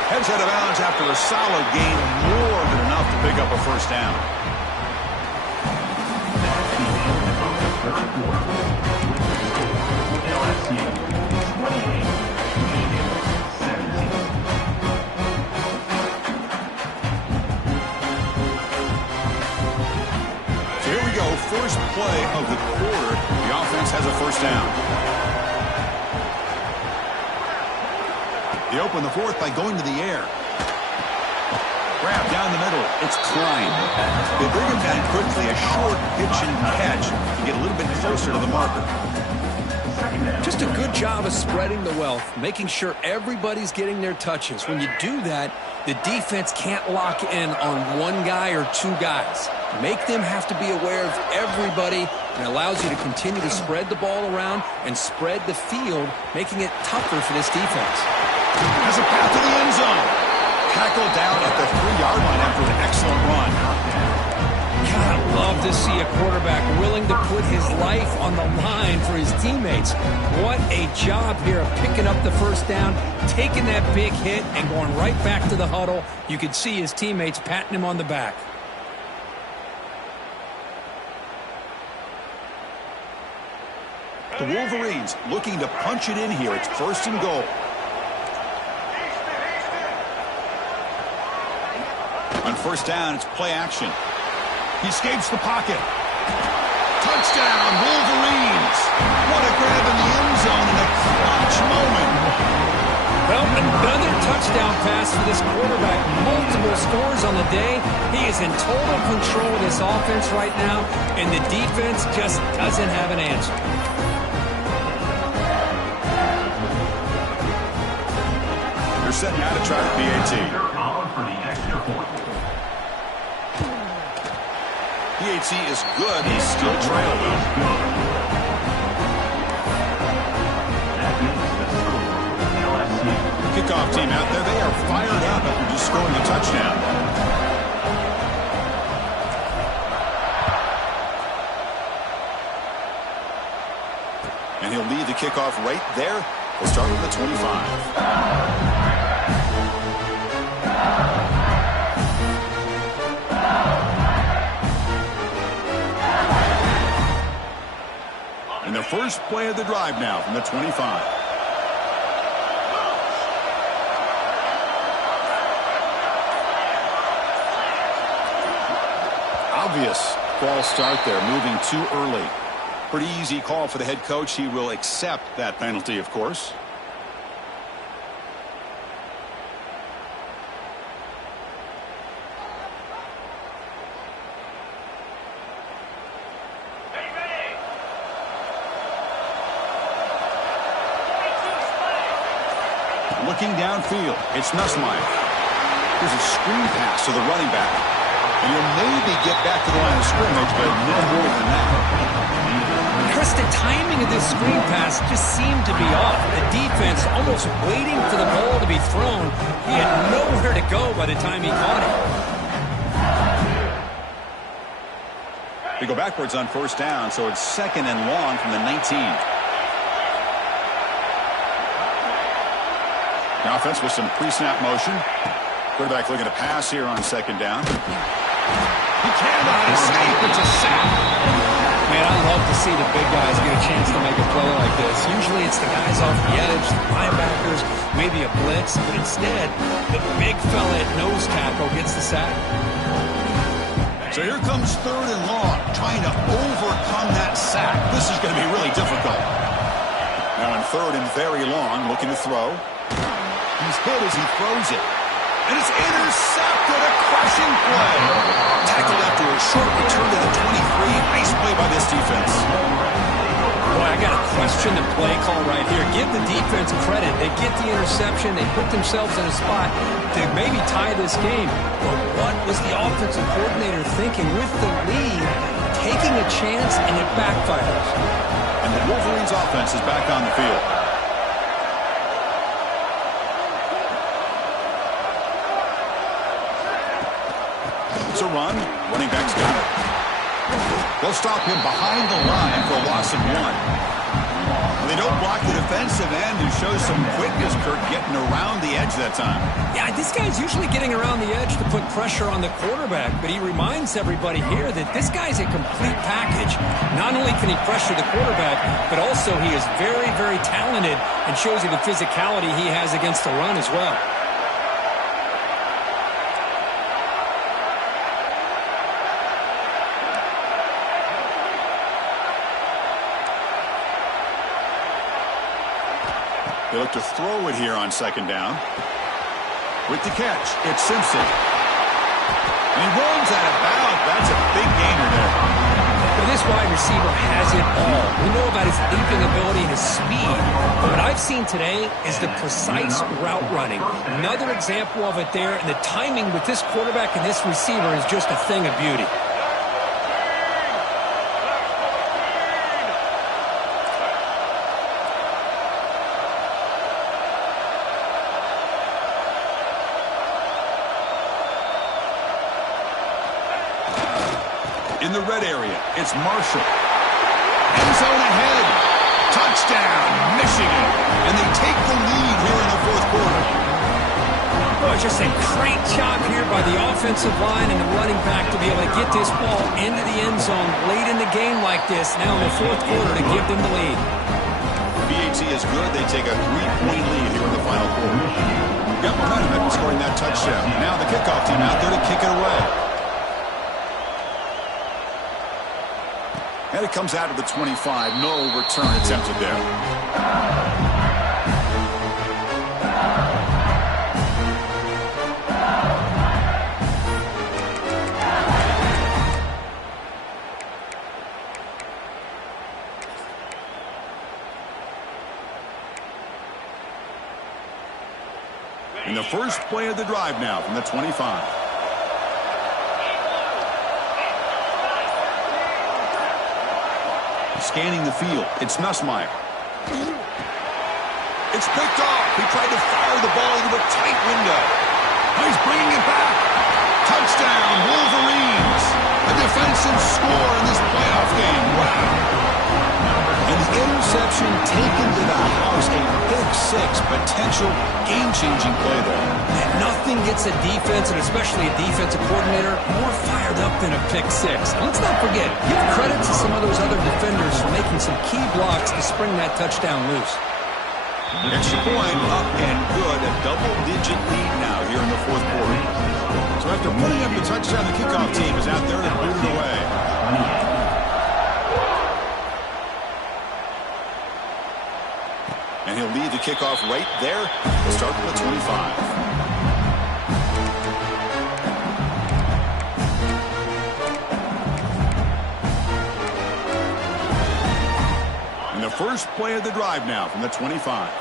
Heads out of bounds after a solid gain, more than enough to pick up a first down. So here we go, first play of the quarter. The offense has a first down. They open the fourth by going to the air. Grab down the middle. It's Klein. They bring him down quickly. A short pitch and catch to get a little bit closer to the marker. Just a good job of spreading the wealth, making sure everybody's getting their touches. When you do that, the defense can't lock in on one guy or two guys. Make them have to be aware of everybody, and allows you to continue to spread the ball around and spread the field, making it tougher for this defense. Has a path to the end zone. Tackled down at the 3-yard line after an excellent run. God, I love to see a quarterback willing to put his life on the line for his teammates. What a job here of picking up the first down, taking that big hit, and going right back to the huddle. You could see his teammates patting him on the back. The Wolverines looking to punch it in here. It's first and goal. On first down, it's play action. He escapes the pocket. Touchdown, Wolverines. What a grab in the end zone in a clutch moment. Well, another touchdown pass for this quarterback. Multiple scores on the day. He is in total control of this offense right now, and the defense just doesn't have an answer. They're setting out to try the PAT. They're calling for the extra point. PAT is good. He's still trailing. That is the score. LSU. Kickoff team out there. They are fired up after just scoring a touchdown. And he'll lead the kickoff right there. We'll start with the 25. And the first play of the drive now from the 25. Obvious false start there, moving too early. Pretty easy call for the head coach. He will accept that penalty, of course. Looking downfield, it's Nussmeier. Here's a screen pass to the running back. And he'll maybe get back to the line of scrimmage, but no more than that. Chris, the timing of this screen pass just seemed to be off. The defense almost waiting for the ball to be thrown. He had nowhere to go by the time he caught it. They go backwards on first down, so it's 2nd and long from the 19. The offense with some pre-snap motion. Quarterback looking to pass here on 2nd down. He cannot escape. It's a sack. Man, I love to see the big guys get a chance to make a play like this. Usually it's the guys off the edge, the linebackers, maybe a blitz, but instead the big fella at nose tackle gets the sack. So here comes 3rd and long, trying to overcome that sack. This is going to be really difficult. Now on 3rd and very long, looking to throw. He's hit as he throws it. And it's intercepted, a crushing play. Tackled after a short return to the 23. Nice play by this defense. Boy, I got to question the play call right here. Give the defense credit. They get the interception. They put themselves in a spot to maybe tie this game. But what was the offensive coordinator thinking with the lead, taking a chance, and it backfires? And the Wolverines offense is back on the field. It's a run. Running back's got it. They'll stop him behind the line for a loss of 1. And they don't block the defensive end, who shows some quickness, Kirk, getting around the edge that time. Yeah, this guy's usually getting around the edge to put pressure on the quarterback, but he reminds everybody here that this guy's a complete package. Not only can he pressure the quarterback, but also he is very, very talented and shows you the physicality he has against the run as well. They look to throw it here on 2nd down. With the catch, it's Simpson. And he runs out of bounds. That's a big gainer there. But this wide receiver has it all. We know about his leaping ability and his speed. But what I've seen today is the precise route running. Another example of it there. And the timing with this quarterback and this receiver is just a thing of beauty. In the red area, it's Marshall. End zone ahead. Touchdown, Michigan. And they take the lead here in the 4th quarter. Boy, just a great job here by the offensive line and the running back to be able to get this ball into the end zone late in the game like this. Now in the 4th quarter to give them the lead. PAT is good. They take a 3-point lead here in the final quarter. Got momentum after scoring that touchdown. Now the kickoff team out there to kick it away. And it comes out of the 25. No return attempted there. And the first play of the drive now from the 25. Scanning the field, it's Nussmeier. It's picked off. He tried to fire the ball into a tight window. He's bringing it back. Touchdown, Wolverines. A defensive score in this playoff game. Wow. And the interception taken to the house. A pick six, potential game-changing play there. And nothing gets a defense, and especially a defensive coordinator, more fired up than a pick six. Let's not forget, give credit to some of those other defenders for making some key blocks to spring that touchdown loose. Extra point up and good. A double-digit lead now here in the fourth quarter. So after putting up the touchdown, the kickoff team is out there to boot it away. And he'll lead the kickoff right there. We'll start with the 25. And the first play of the drive now from the 25.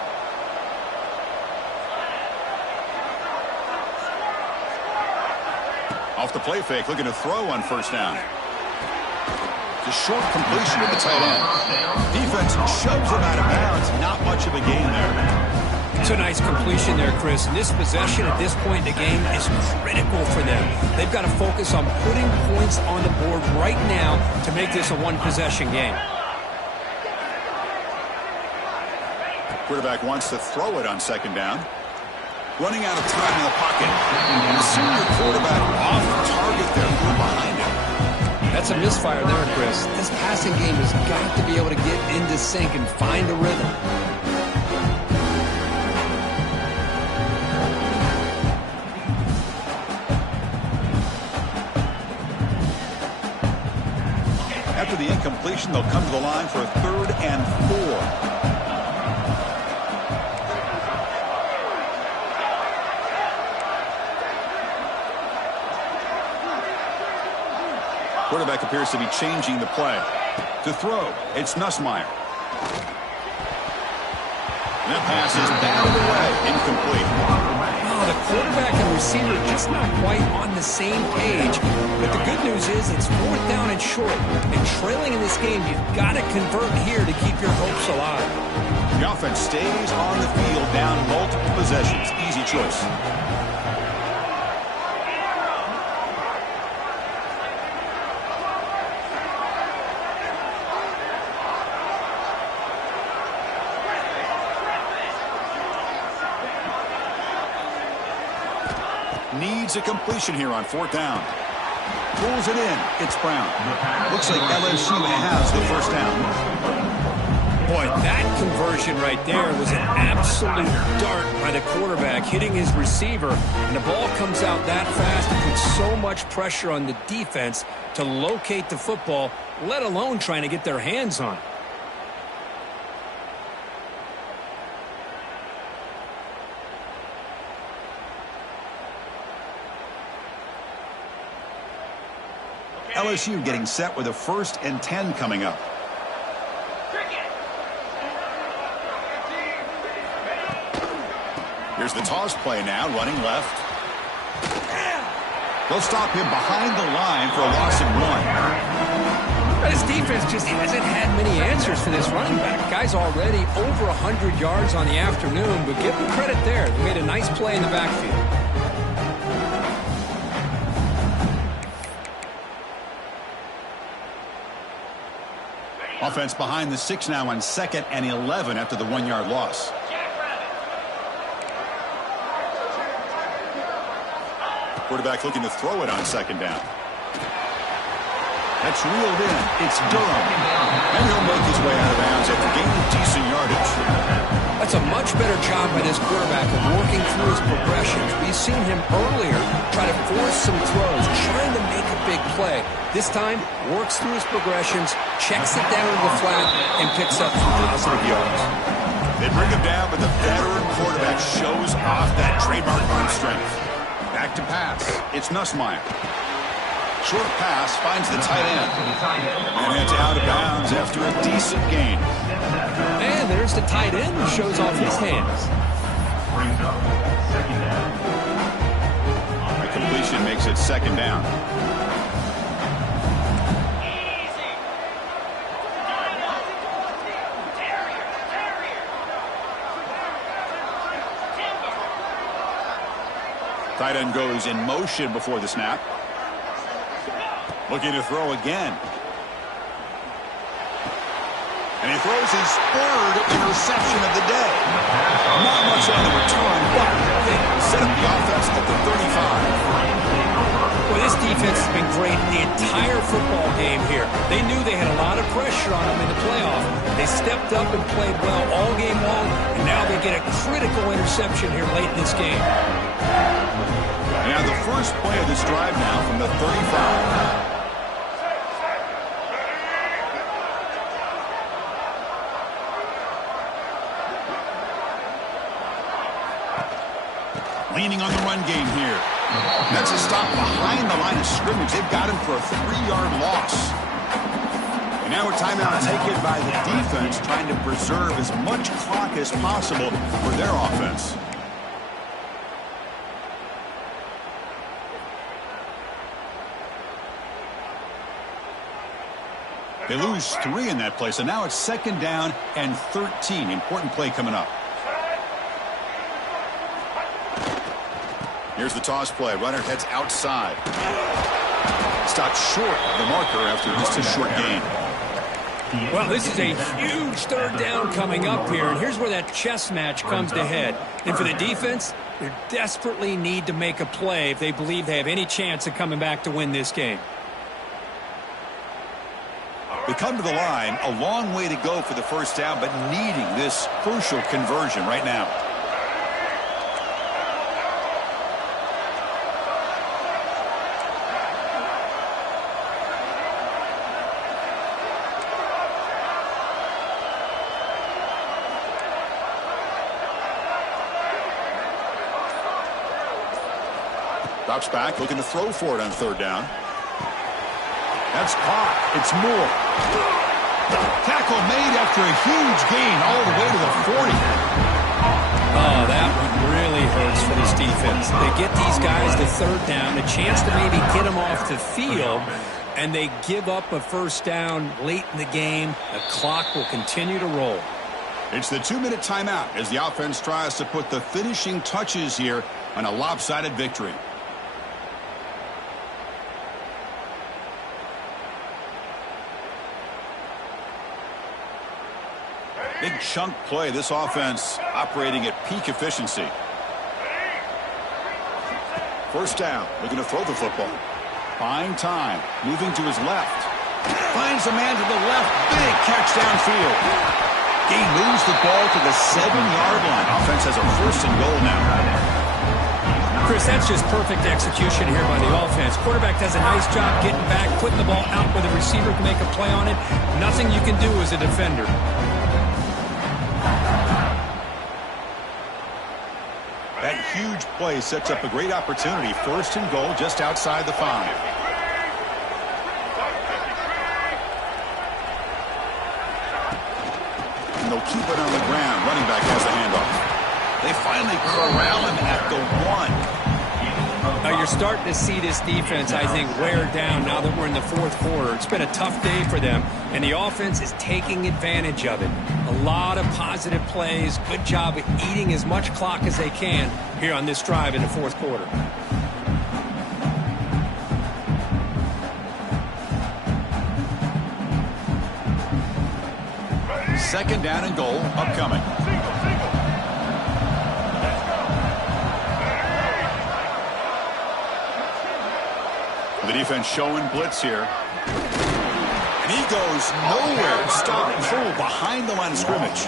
Off the play fake, looking to throw on first down. The short completion to the tight end. Defense shoves him out of bounds. Not much of a gain there. It's a nice completion there, Chris. And this possession at this point in the game is critical for them. They've got to focus on putting points on the board right now to make this a one-possession game. Quarterback wants to throw it on second down. Running out of time in the pocket. And the senior quarterback off target there, threw behind him. That's a misfire there, Chris. This passing game has got to be able to get into sync and find a rhythm. After the incompletion, they'll come to the line for a 3rd and 4. Quarterback appears to be changing the play. To throw, it's Nussmeier. And that pass is batted away, incomplete. Oh, the quarterback and receiver just not quite on the same page. But the good news is it's 4th down and short. And trailing in this game, you've got to convert here to keep your hopes alive. The offense stays on the field down multiple possessions. Easy choice. Needs a completion here on 4th down. Pulls it in. It's Brown. Looks like LSU has the first down. Boy, that conversion right there was an absolute dart by the quarterback, hitting his receiver. And the ball comes out that fast and puts so much pressure on the defense to locate the football, let alone trying to get their hands on it. LSU getting set with a 1st and 10 coming up. Here's the toss play now, running left. They'll stop him behind the line for a loss of 1. His defense just hasn't had many answers for this running back. Guy's already over 100 yards on the afternoon, but give him credit there. He made a nice play in the backfield. Offense behind the 6 now on 2nd and 11 after the 1-yard loss. Quarterback looking to throw it on 2nd down. That's reeled in. It's Durham. And he'll make his way out of bounds after gaining decent yardage. That's a much better job by this quarterback of working through his progressions. We've seen him earlier try to force some throws, trying to make a big play. This time, works through his progressions, checks it down to the flat, and picks up some positive yards. They bring him down, but the veteran quarterback shows off that trademark arm strength. Back to pass. It's Nussmeier. Short pass finds the tight end. And it's out of bounds after a decent gain. And there's the tight end who shows off his hands. brings up second down. The completion makes it second down. Tight end goes in motion before the snap. Looking to throw again. And he throws his third interception of the day. Not much on the return, but they set up the offense at the 35. Well, this defense has been great the entire football game here. They knew they had a lot of pressure on them in the playoff. They stepped up and played well all game long, and now they get a critical interception here late in this game. Now the first play of this drive now from the 35. Leaning on the run game here. That's a stop behind the line of scrimmage. They've got him for a 3-yard loss. And now a timeout taken by the defense, trying to preserve as much clock as possible for their offense. They lose 3 in that play, so now it's second down and 13. Important play coming up. Here's the toss play. Runner heads outside. Stopped short of the marker after just a short gain. Well, this is a huge third down coming up here, and here's where that chess match comes to head. And for the defense, they desperately need to make a play if they believe they have any chance of coming back to win this game. They come to the line, a long way to go for the first down, but needing this crucial conversion right now. Drops back, looking to throw for it on third down. That's caught. It's Moore. Tackle made after a huge gain all the way to the 40. Oh, that one really hurts for this defense. They get these guys to third down, a chance to maybe get them off the field, and they give up a first down late in the game. The clock will continue to roll. It's the 2-minute timeout as the offense tries to put the finishing touches here on a lopsided victory. Big chunk play. This offense operating at peak efficiency. First down. Looking to throw the football. Buying time. Moving to his left. Finds a man to the left. Big catch downfield. He moves the ball to the 7-yard line. Offense has a first and goal now. Chris, that's just perfect execution here by the offense. Quarterback does a nice job getting back, putting the ball out where the receiver can make a play on it. Nothing you can do as a defender. That huge play sets up a great opportunity. First and goal just outside the 5. And they'll keep it on the ground. Running back has the handoff. They finally corral him at the 1. Now you're starting to see this defense, I think, wear down now that we're in the fourth quarter. It's been a tough day for them, and the offense is taking advantage of it. A lot of positive plays. Good job of eating as much clock as they can here on this drive in the fourth quarter. Second down and goal upcoming. The defense showing blitz here. And he goes nowhere. Stop pull behind the line of scrimmage.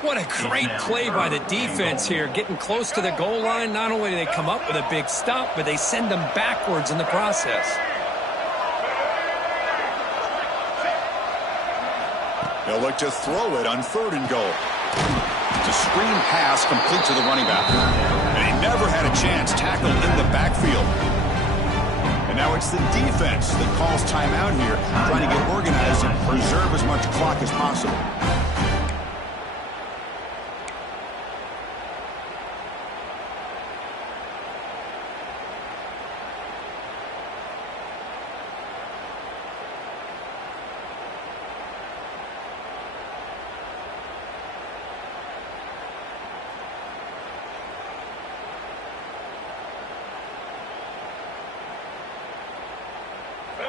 What a great play by the defense here. Getting close to the goal line. Not only do they come up with a big stop, but they send them backwards in the process. They'll look to throw it on third and goal. It's a screen pass complete to the running back. And he never had a chance tackled in the backfield. And now it's the defense that calls timeout here, trying to get organized and preserve as much clock as possible.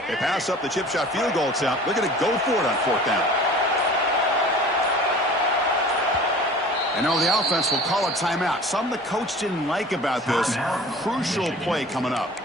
They pass up the chip shot field goal attempt. They're going to go for it on 4th down. And now the offense will call a timeout. Something the coach didn't like about this. Crucial play coming up.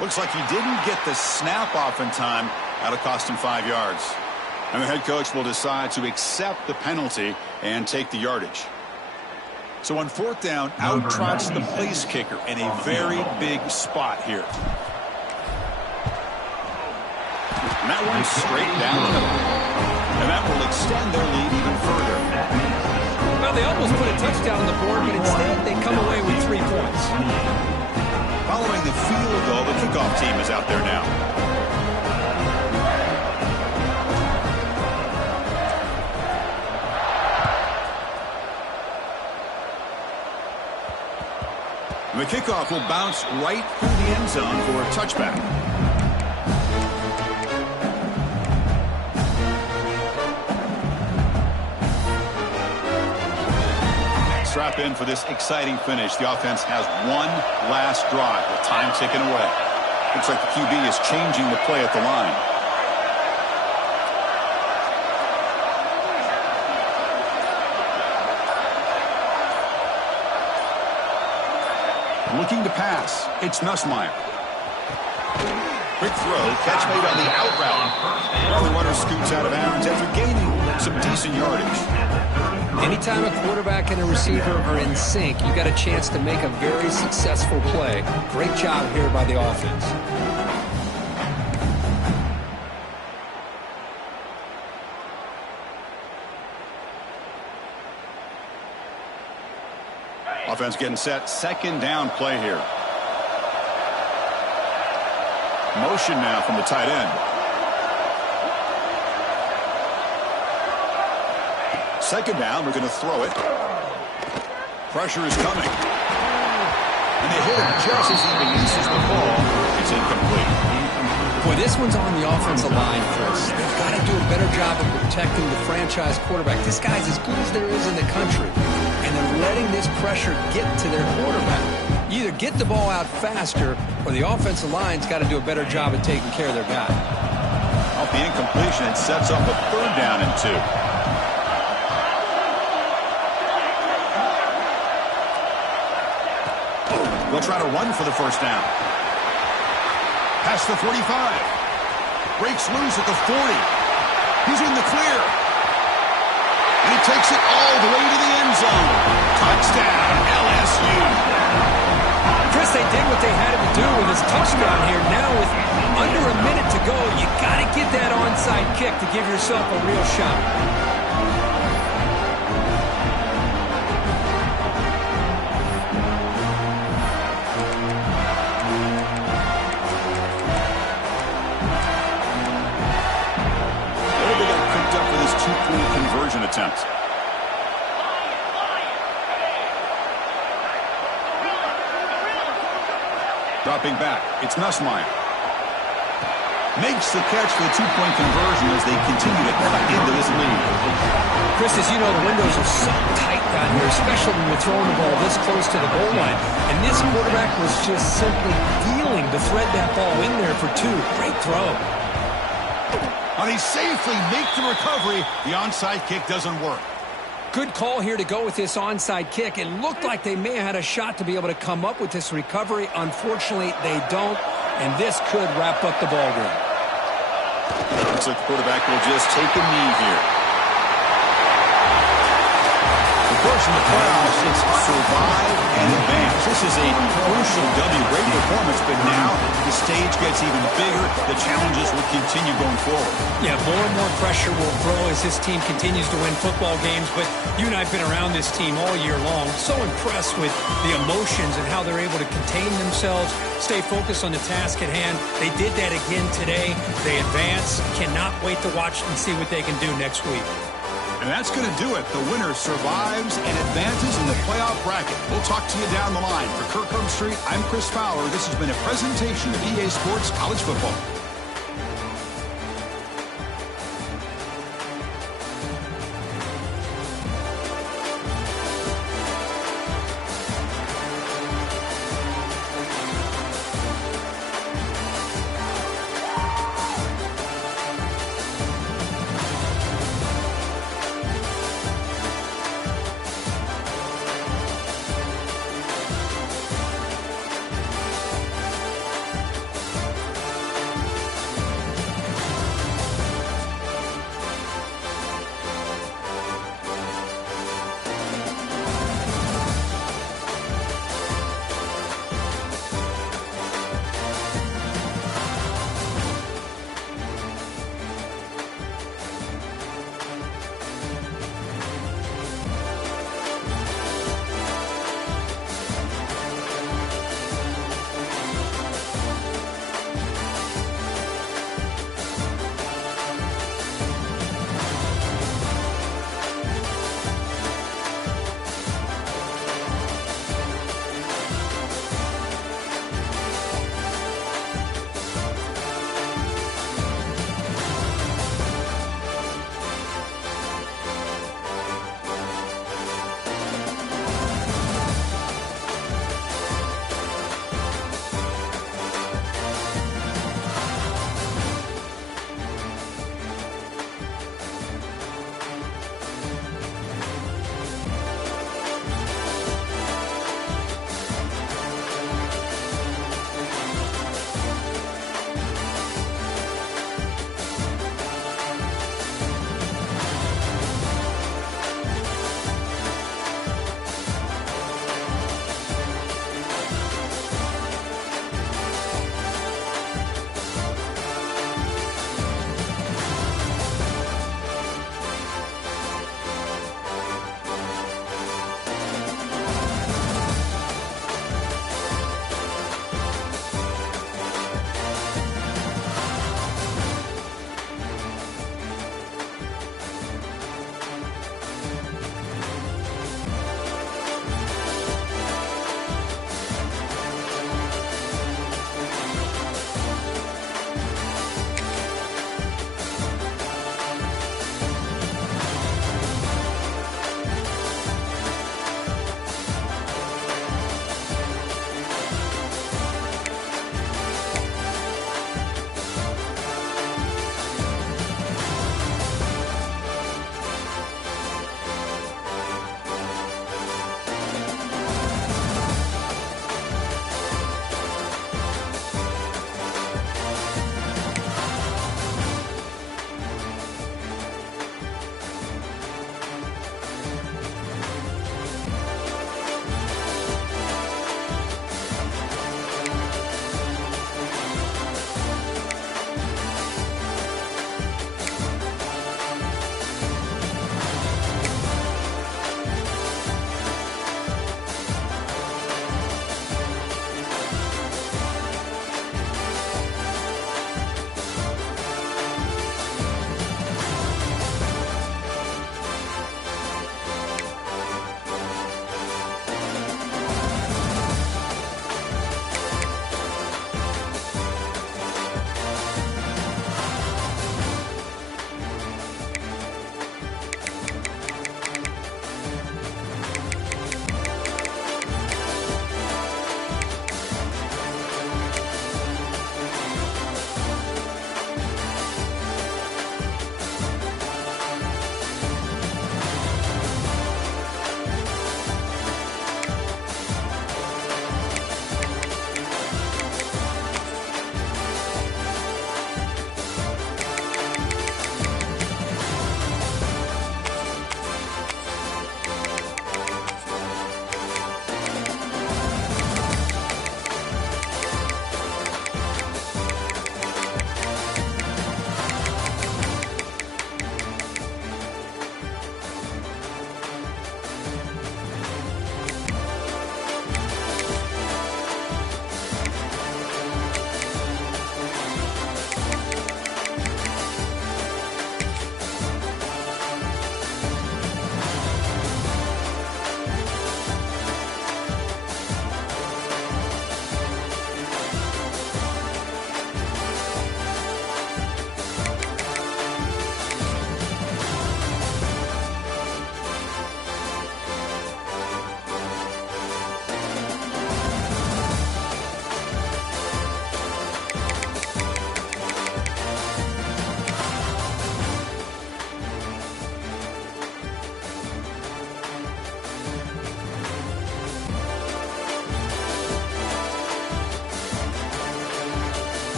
Looks like he didn't get the snap off in time. That'll cost him 5 yards. And the head coach will decide to accept the penalty and take the yardage. So on 4th down, out trots the place kicker in a very big spot here. And that one's straight down the middle. And that will extend their lead even further. Well, they almost put a touchdown on the board, but instead they come away with 3 points. Following the field goal, the kickoff team is out there now. The kickoff will bounce right through the end zone for a touchback. Strap in for this exciting finish. The offense has one last drive with time ticking away. Looks like the QB is changing the play at the line. Looking to pass. It's Nussmeier. Quick throw. Catch made on the out route. Well, the runner scoots out of bounds after gaining some decent yardage. Anytime a quarterback and a receiver are in sync, you got a chance to make a very successful play. Great job here by the offense. Offense getting set. 2nd down play here. Motion now from the tight end. 2nd down, we're going to throw it. Pressure is coming. And they hit him just as he releases the ball. It's incomplete. Boy, this one's on the offensive line first. They've got to do a better job of protecting the franchise quarterback. This guy's as good as there is in the country. And they're letting this pressure get to their quarterback. You either get the ball out faster, or the offensive line's got to do a better job of taking care of their guy. Off the incompletion, it sets up a 3rd down and 2. They'll try to run for the 1st down. Past the 45. Breaks loose at the 40. He's in the clear. And he takes it all the way to the end zone. Touchdown, LSU. Chris, they did what they had to do with his touchdown here. Now with under a minute to go, you got to get that onside kick to give yourself a real shot. Conversion attempt. Dropping back, it's Nussmeier. Makes the catch for the 2-point conversion as they continue to cut into this lead. Chris, as you know, the windows are so tight down here, especially when you're throwing the ball this close to the goal line. And this quarterback was just simply dealing to thread that ball in there for 2. Great throw. And they safely make the recovery. The onside kick doesn't work. Good call here to go with this onside kick. It looked like they may have had a shot to be able to come up with this recovery. Unfortunately, they don't, and this could wrap up the ball game. Looks like the quarterback will just take a knee here. The course in the playoffs is survive and advance. This is a crucial W. Great performance, but now the stage gets even bigger. The challenges will continue going forward. Yeah, more and more pressure will grow as this team continues to win football games, but you and I have been around this team all year long. So impressed with the emotions and how they're able to contain themselves, stay focused on the task at hand. They did that again today. They advance. Cannot wait to watch and see what they can do next week. And that's going to do it. The winner survives and advances in the playoff bracket. We'll talk to you down the line. For Kirk Herbstreit, I'm Chris Fowler. This has been a presentation of EA Sports College Football.